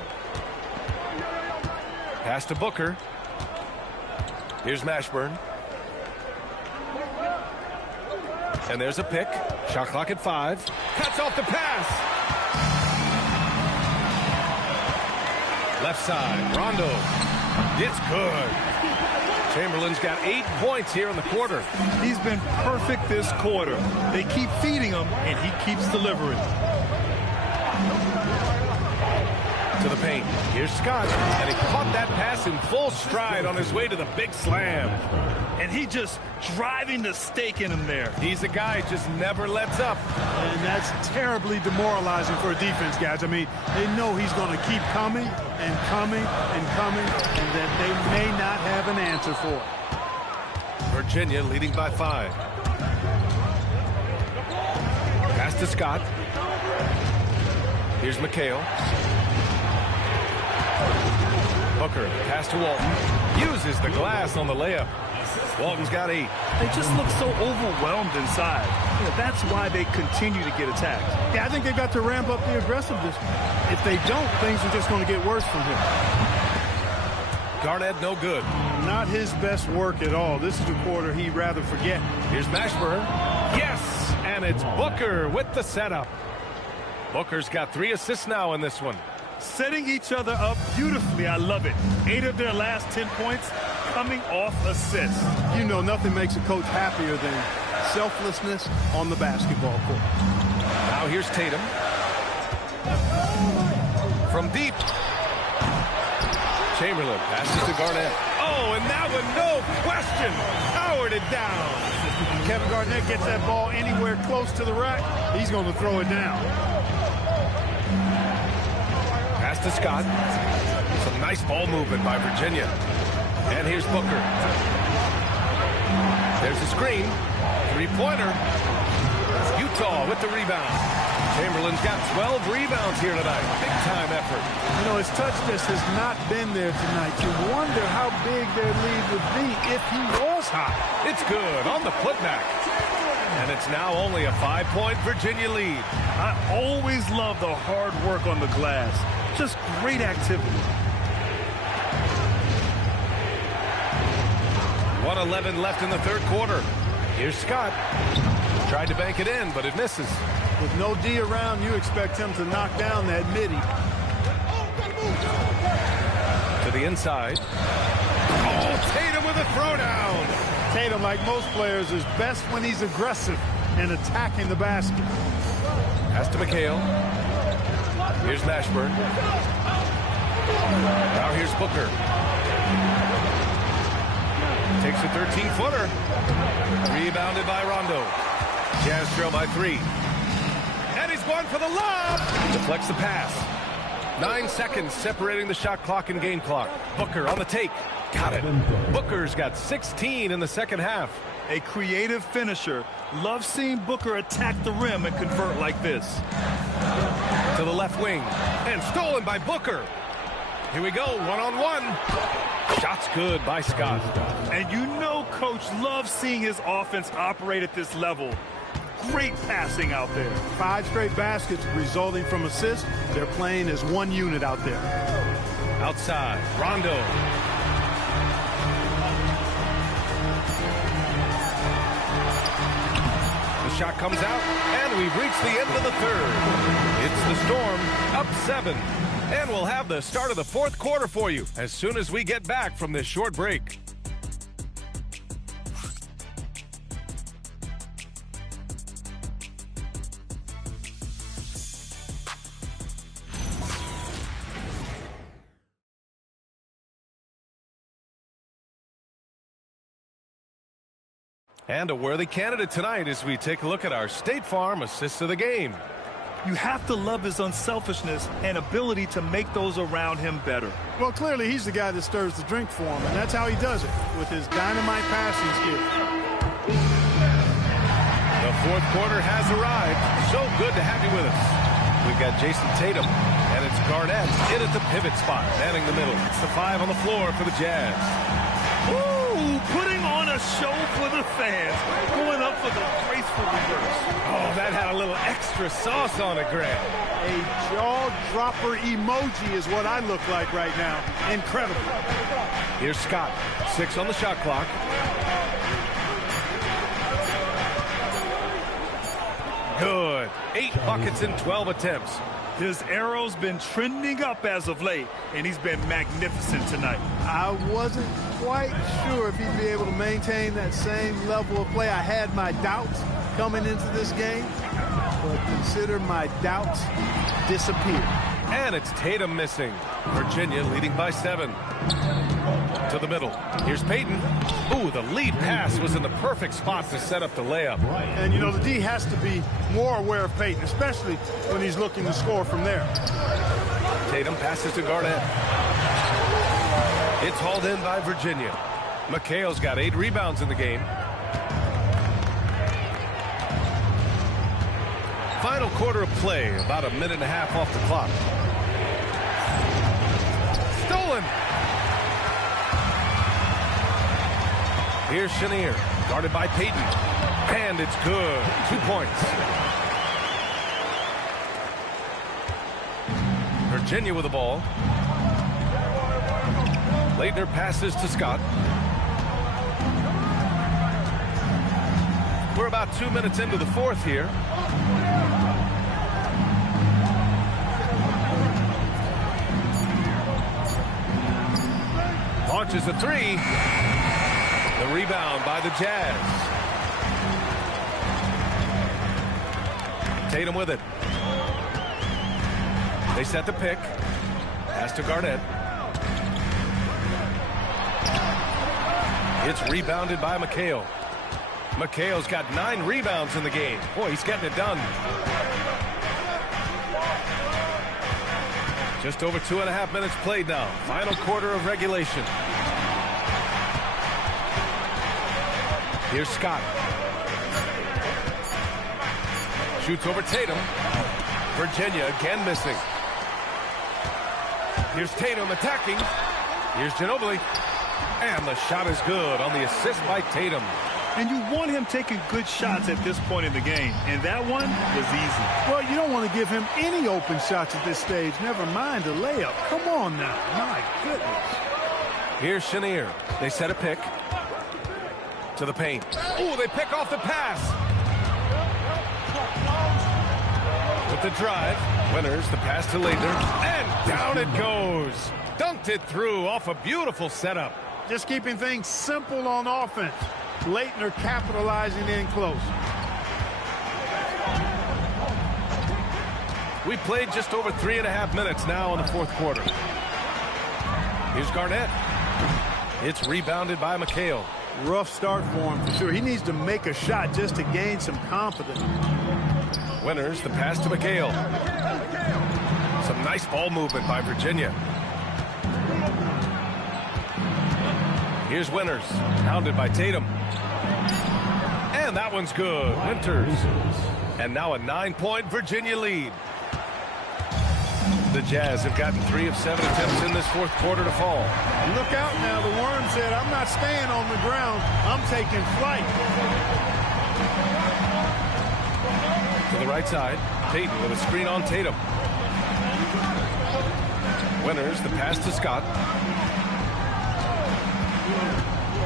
Pass to Booker. Here's Mashburn. And there's a pick. Shot clock at 5. Cuts off the pass. Left side. Rondo. It's good. Chamberlain's got 8 points here in the quarter. He's been perfect this quarter. They keep feeding him, and he keeps delivering. To the paint. Here's Scott. And he caught that pass in full stride on his way to the big slam. And he just driving the stake in him there. He's a guy who just never lets up. And that's terribly demoralizing for a defense, guys. I mean, they know he's going to keep coming and coming and coming, and that they may not have an answer for it. Virginia leading by 5. Pass to Scott. Here's McHale. Booker, pass to Walton. Uses the glass on the layup. Walton's got 8. They just look so overwhelmed inside. That's why they continue to get attacked. Yeah, I think they've got to ramp up the aggressiveness. If they don't, things are just going to get worse from him. Garnett no good. Not his best work at all. This is the quarter he'd rather forget. Here's Mashburn. Yes! And it's Booker with the setup. Booker's got 3 assists now in this one. Setting each other up beautifully. I love it. 8 of their last 10 points coming off assists. You know, nothing makes a coach happier than selflessness on the basketball court. Now here's Tatum. From deep. Chamberlain passes to Garnett. Oh, and that one, no question, powered it down. Kevin Garnett gets that ball anywhere close to the rack, he's going to throw it down. Pass to Scott. Some nice ball movement by Virginia. And here's Booker. There's a screen. 3-pointer. Utah with the rebound. Chamberlain's got 12 rebounds here tonight. Big-time effort. You know, his touchness has not been there tonight. You wonder how big their lead would be if he was hot. It's good on the putback. And it's now only a 5-point Virginia lead. I always love the hard work on the glass. Just great activity. 1:11 left in the third quarter. Here's Scott. Tried to bank it in, but it misses. With no D around, you expect him to knock down that midi. To the inside. Oh, Tatum with a throwdown. Tatum, like most players, is best when he's aggressive and attacking the basket. Pass to McHale. Here's Mashburn. Now here's Booker. Takes a 13-footer. Rebounded by Rondo. Jazz trail by 3. And he's going for the lob. Deflects the pass. 9 seconds separating the shot clock and game clock. Booker on the take. Got it. Booker's got 16 in the second half. A creative finisher. Love seeing Booker attack the rim and convert like this. To the left wing. And stolen by Booker. Here we go, one-on-one. Shot's good by Scott. And you know Coach loves seeing his offense operate at this level. Great passing out there. 5 straight baskets resulting from assists. They're playing as one unit out there. Outside, Rondo. The shot comes out, and we've reached the end of the third. It's the Storm, up 7. And we'll have the start of the fourth quarter for you as soon as we get back from this short break. And a worthy candidate tonight as we take a look at our State Farm assists of the game. You have to love his unselfishness and ability to make those around him better. Well, clearly he's the guy that stirs the drink for him, and that's how he does it, with his dynamite passing skills. The fourth quarter has arrived. So good to have you with us. We've got Jason Tatum, and it's Garnett in at the pivot spot, manning the middle. It's the 5 on the floor for the Jazz. Ooh, putting on a show for the fans. Going up for the graceful reverse. Oh, that had a little extra sauce on it, Grant. A jaw-dropper emoji is what I look like right now. Incredible. Here's Scott. 6 on the shot clock. Good. 8 buckets in 12 attempts. His arrow's been trending up as of late, and he's been magnificent tonight. I wasn't quite sure if he'd be able to maintain that same level of play. I had my doubts coming into this game, but consider my doubts disappear. And it's Tatum missing. Virginia leading by 7. To the middle. Here's Payton. Ooh, the lead pass was in the perfect spot to set up the layup. And, you know, the D has to be more aware of Payton, especially when he's looking to score from there. Tatum passes to Garnett. It's hauled in by Virginia. McHale's got 8 rebounds in the game. Final quarter of play, about a minute and a half off the clock. Stolen. Here's Chenier, guarded by Payton. And it's good. 2 points. Virginia with the ball. Leitner passes to Scott. We're about 2 minutes into the fourth here. Launches a 3. The rebound by the Jazz. Tatum with it. They set the pick. Pass to Garnett. It's rebounded by McHale. McHale's got 9 rebounds in the game. Boy, he's getting it done. Just over 2.5 minutes played now. Final quarter of regulation. Here's Scott. Shoots over Tatum. Virginia again missing. Here's Tatum attacking. Here's Ginobili. And the shot is good on the assist by Tatum. And you want him taking good shots at this point in the game. And that one was easy. Well, you don't want to give him any open shots at this stage. Never mind a layup. Come on now. My goodness. Here's Chenier. They set a pick. To the paint. Oh, they pick off the pass. With the drive. Winners, the pass to Leitner. And down it goes. Dunked it through off a beautiful setup. Just keeping things simple on offense. Leitner capitalizing in close. We played just over 3.5 minutes now in the fourth quarter. Here's Garnett. It's rebounded by McHale. Rough start for him for sure. He needs to make a shot just to gain some confidence. Winners, the pass to McHale. Some nice ball movement by Virginia. Here's Winners, pounded by Tatum. And that one's good. Winters. And now a 9-point Virginia lead. The Jazz have gotten 3 of 7 attempts in this fourth quarter to fall. Look out now. The Worm said, I'm not staying on the ground. I'm taking flight. To the right side, Payton with a screen on Tatum. Winners, the pass to Scott.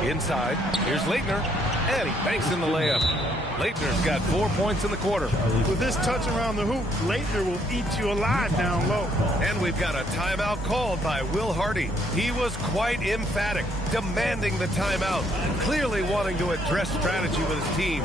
Inside, here's Leitner, and he banks in the layup. Leitner's got 4 points in the quarter. With this touch around the hoop, Leitner will eat you alive down low. And we've got a timeout called by Will Hardy. He was quite emphatic, demanding the timeout, clearly wanting to address strategy with his team.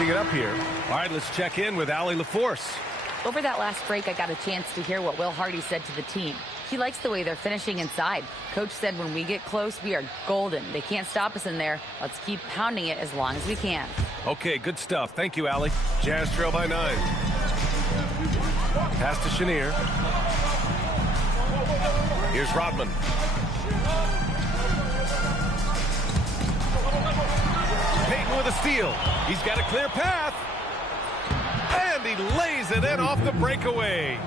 It up here. All right, let's check in with Allie LaForce. Over that last break, I got a chance to hear what Will Hardy said to the team. He likes the way they're finishing inside. Coach said when we get close, we are golden. They can't stop us in there. Let's keep pounding it as long as we can. Okay, good stuff. Thank you, Allie. Jazz trail by 9. Pass to Chenier. Here's Rodman. Payton with a steal. He's got a clear path. And he lays it in off the breakaway.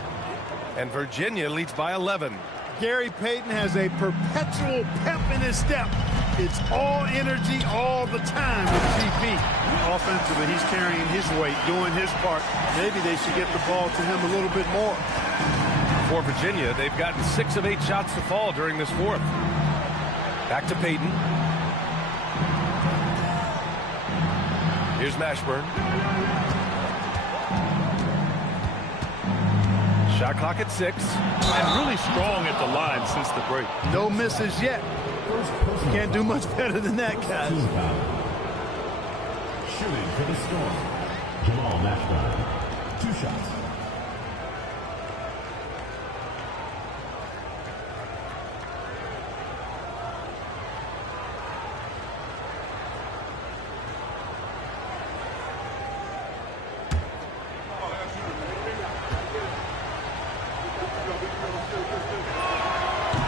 And Virginia leads by 11. Gary Payton has a perpetual pep in his step. It's all energy all the time with GP. Offensively, he's carrying his weight, doing his part. Maybe they should get the ball to him a little bit more. For Virginia, they've gotten 6 of 8 shots to fall during this fourth. Back to Payton. Here's Mashburn. Shot clock at 6. And really strong at the line since the break. No misses yet. Can't do much better than that, guys. Shooting for the Storm, Jamal Mashburn. 2 shots.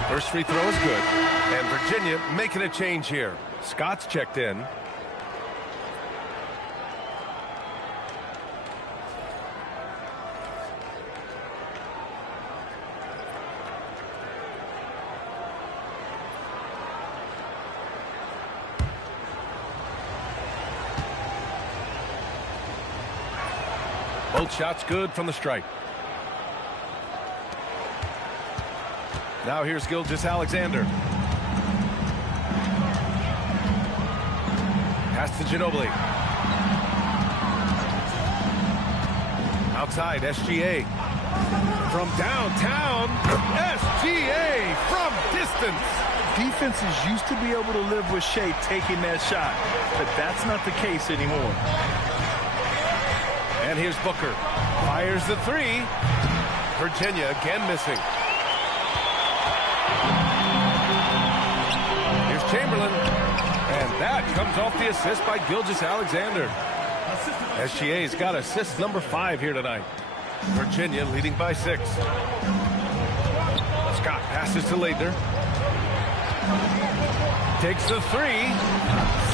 First free throw is good. And Virginia making a change here. Scott's checked in. Both shots good from the stripe. Now here's Gilgeous-Alexander. Pass to Ginobili. Outside, SGA. From downtown, SGA from distance. Defenses used to be able to live with Shea taking that shot, but that's not the case anymore. And here's Booker. Fires the 3. Virginia again missing. Here's Chamberlain. And that comes off the assist by Gilgeous-Alexander. SGA's got assist number 5 here tonight. Virginia leading by 6. Scott passes to Leitner. Takes the 3.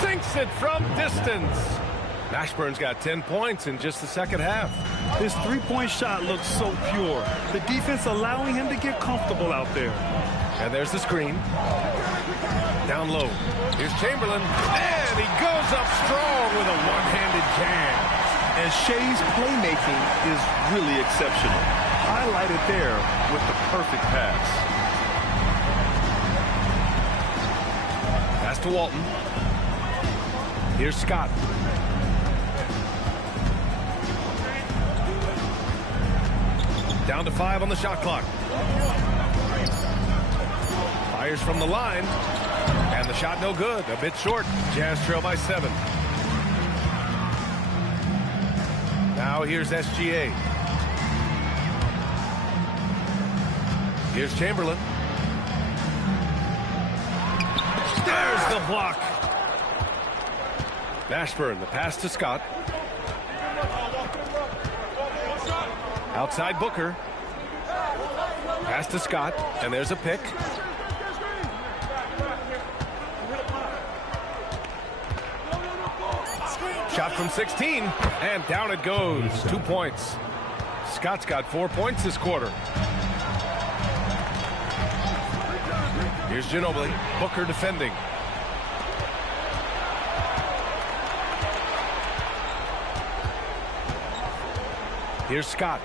Sinks it from distance. Mashburn's got 10 points in just the second half. His three-point shot looks so pure. The defense allowing him to get comfortable out there. And there's the screen. Down low. Here's Chamberlain. And he goes up strong with a one-handed jam. And Shea's playmaking is really exceptional. Highlighted there with the perfect pass. Pass to Walton. Here's Scott. Down to 5 on the shot clock. Fires from the line. And the shot no good. A bit short. Jazz trail by 7. Now here's SGA. Here's Chamberlain. There's the block. Mashburn, the pass to Scott. Outside Booker. Pass to Scott, and there's a pick. Shot from 16, and down it goes. 2 points. Scott's got 4 points this quarter. Here's Ginobili. Booker defending. Here's Scott.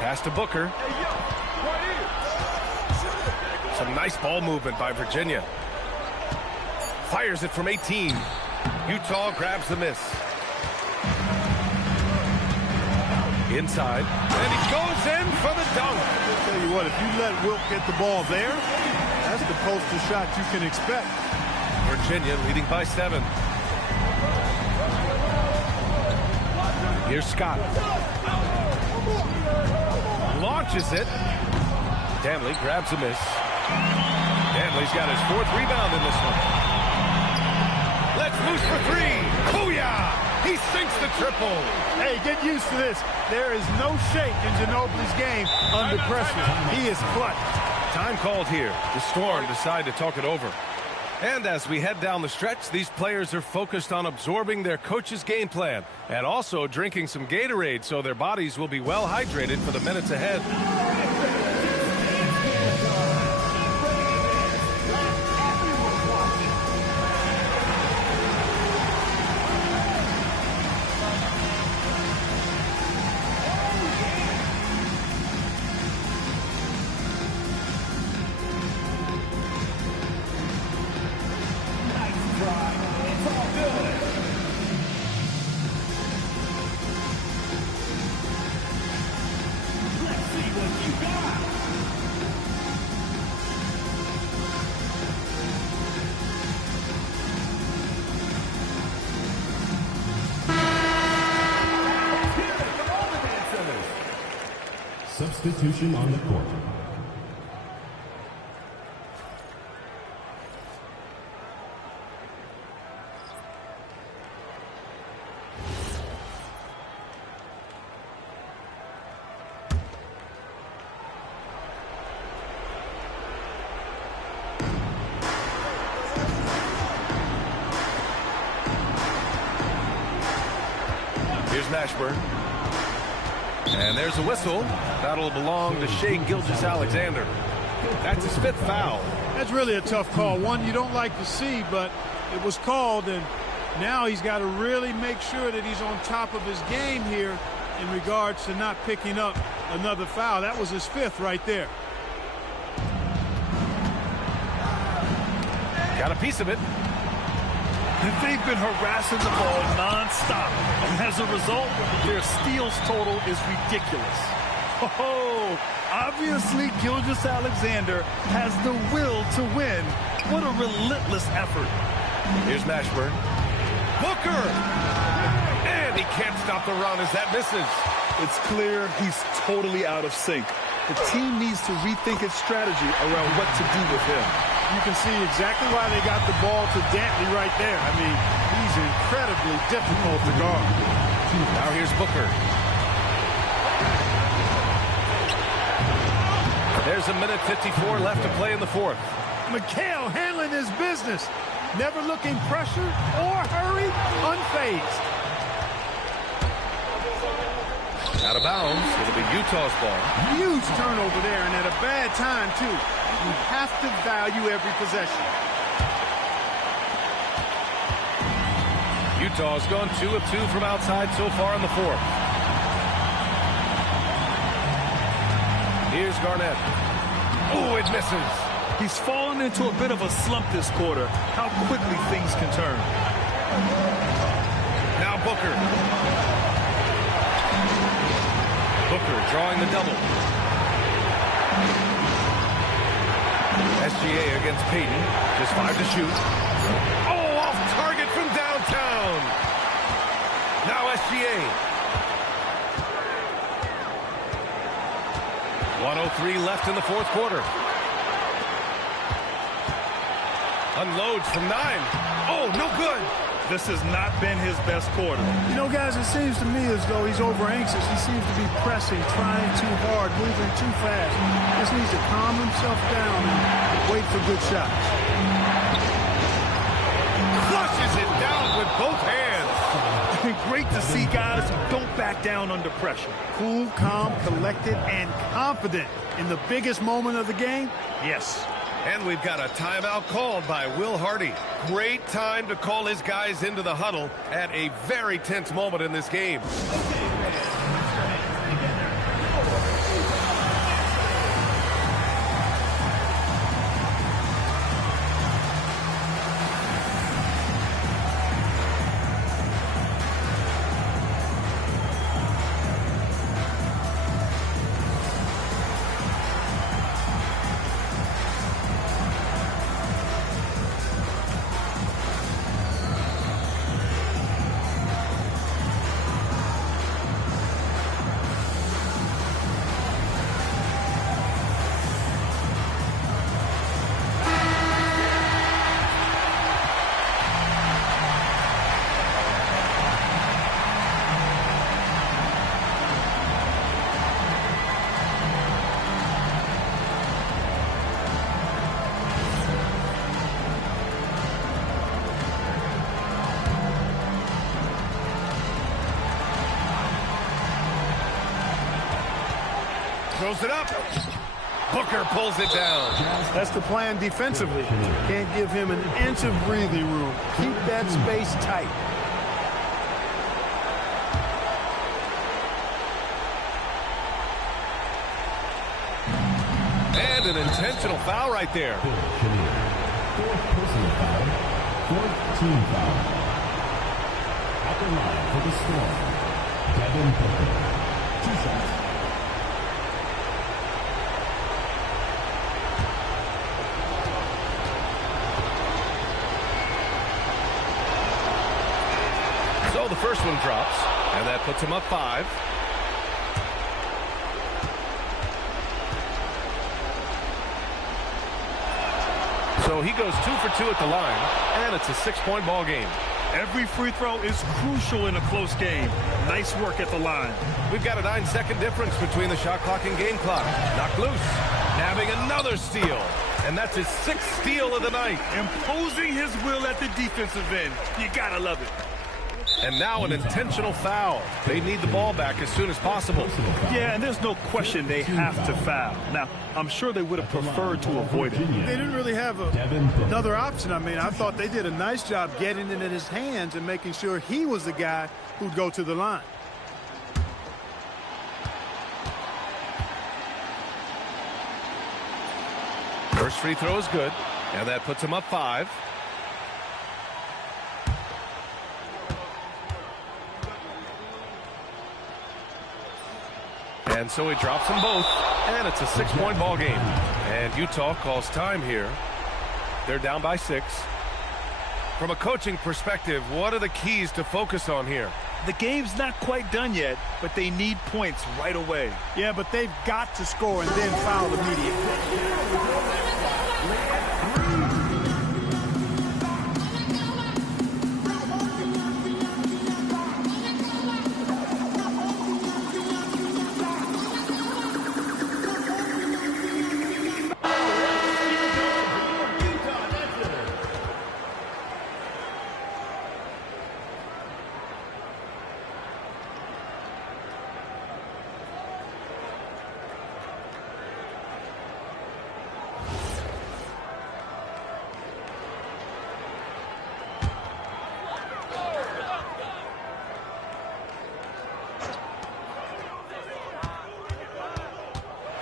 Pass to Booker. Some nice ball movement by Virginia. Fires it from 18. Utah grabs the miss. Inside. And he goes in for the dunk. I'll tell you what, if you let Wilt get the ball there, that's the poster shot you can expect. Virginia leading by 7. Here's Scott. Launches it. Danley grabs a miss. Danley's got his 4th rebound in this one. Let's loose for 3. Booyah! He sinks the triple. Hey, get used to this. There is no shake in Ginobili's game under pressure. He is clutch. Time called here. The Storm decide to talk it over. And as we head down the stretch, these players are focused on absorbing their coach's game plan and also drinking some Gatorade so their bodies will be well hydrated for the minutes ahead. Substitution on the court. Here's Mashburn. And there's a whistle. That'll belong to Shai Gilgeous-Alexander. That's his 5th foul. That's really a tough call. One you don't like to see, but it was called, and now he's got to really make sure that he's on top of his game here in regards to not picking up another foul. That was his 5th right there. Got a piece of it. They've been harassing the ball nonstop. And as a result, their steals total is ridiculous. Oh, obviously Gilgeous-Alexander has the will to win. What a relentless effort. Here's Mashburn. Booker! And he can't stop the run as that misses. It's clear he's totally out of sync. The team needs to rethink its strategy around what to do with him. You can see exactly why they got the ball to Dantley right there. I mean, he's incredibly difficult to guard. Now here's Booker. There's a minute 54 left to play in the 4th. McHale handling his business. Never looking pressured or hurried, unfazed. Out of bounds. It'll be Utah's ball. Huge turnover there, and at a bad time, too. You have to value every possession. Utah's gone 2 of 2 from outside so far in the 4th. Here's Garnett. Oh, it misses. He's fallen into a bit of a slump this quarter. How quickly things can turn. Now Booker. Booker drawing the double. SGA against Payton. Just 5 to shoot. Oh, off target from downtown. Now SGA. 1:03 left in the 4th quarter. Unloads from 9. Oh, no good. This has not been his best quarter. You know, guys, it seems to me as though he's over-anxious. He seems to be pressing, trying too hard, moving too fast. Just needs to calm himself down and wait for good shots. Flushes it down with both hands. Great to see guys who don't back down under pressure. Cool, calm, collected, and confident in the biggest moment of the game? Yes. And we've got a timeout called by Will Hardy. Great time to call his guys into the huddle at a very tense moment in this game. Throws it up. Booker pulls it down. That's the plan defensively. Can't give him an inch of breathing room. Keep that space tight. And an intentional foul right there. 4th personal foul. 4th team foul. At the line for the Storm, Devin Booker. 2 shots. So the first one drops, and that puts him up 5. So he goes 2 for 2 at the line, and it's a 6-point ball game. Every free throw is crucial in a close game. Nice work at the line. We've got a 9-second difference between the shot clock and game clock. Knocked loose. Nabbing another steal. And that's his 6th steal of the night. Imposing his will at the defensive end. You gotta love it. And now an intentional foul. They need the ball back as soon as possible. Yeah, and there's no question they have to foul. Now, I'm sure they would have preferred to avoid it. They didn't really have another option. I mean, I thought they did a nice job getting it in his hands and making sure he was the guy who'd go to the line. First free throw is good, and that puts him up 5. And so he drops them both, and it's a 6-point ball game. And Utah calls time here. They're down by 6. From a coaching perspective, what are the keys to focus on here? The game's not quite done yet, but they need points right away. Yeah, but they've got to score and then foul immediately.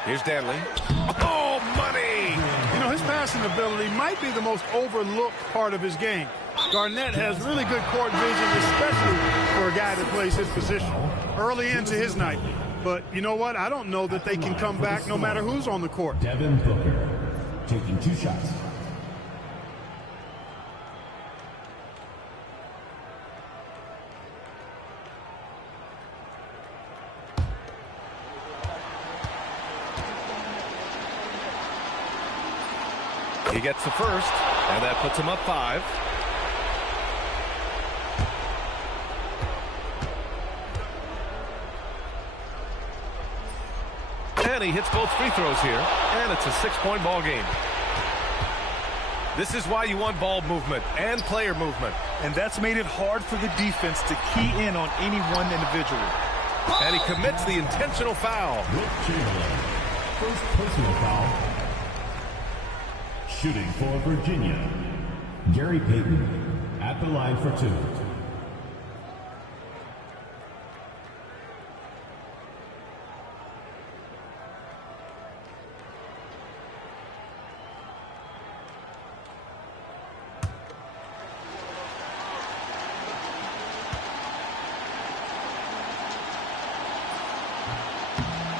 Here's Danley. Oh, money! You know, his passing ability might be the most overlooked part of his game. Garnett has really good court vision, especially for a guy that plays his position. Early into his night. But you know what? I don't know that they can come back no matter who's on the court. Devin Booker taking 2 shots. He gets the first, and that puts him up 5. And he hits both free throws here, and it's a 6-point ball game. This is why you want ball movement and player movement. And that's made it hard for the defense to key in on any one individual. And he commits the intentional foul. First personal foul. Shooting for Virginia, Gary Payton at the line for 2.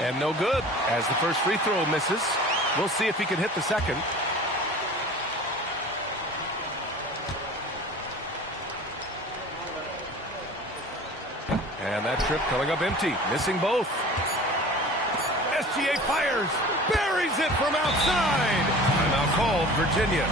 And no good, as the first free throw misses. We'll see if he can hit the second. And that trip coming up empty, missing both. SGA fires, buries it from outside. Timeout called, Virginia.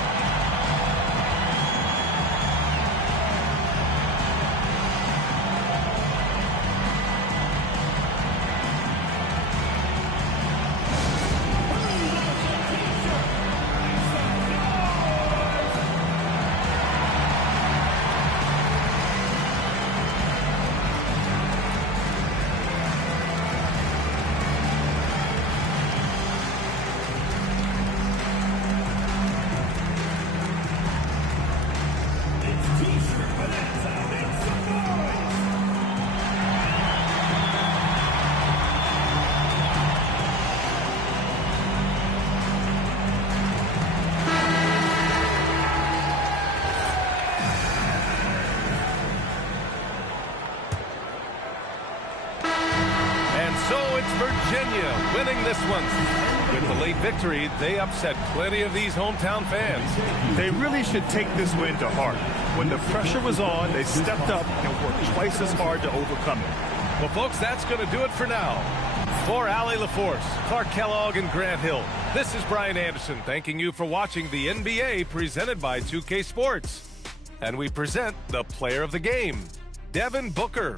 Virginia winning this one. With the late victory, they upset plenty of these hometown fans. They really should take this win to heart. When the pressure was on, they stepped up and worked twice as hard to overcome it. Well, folks, that's going to do it for now. For Allie LaForce, Clark Kellogg, and Grant Hill, this is Brian Anderson thanking you for watching the NBA presented by 2K Sports. And we present the player of the game, Devin Booker.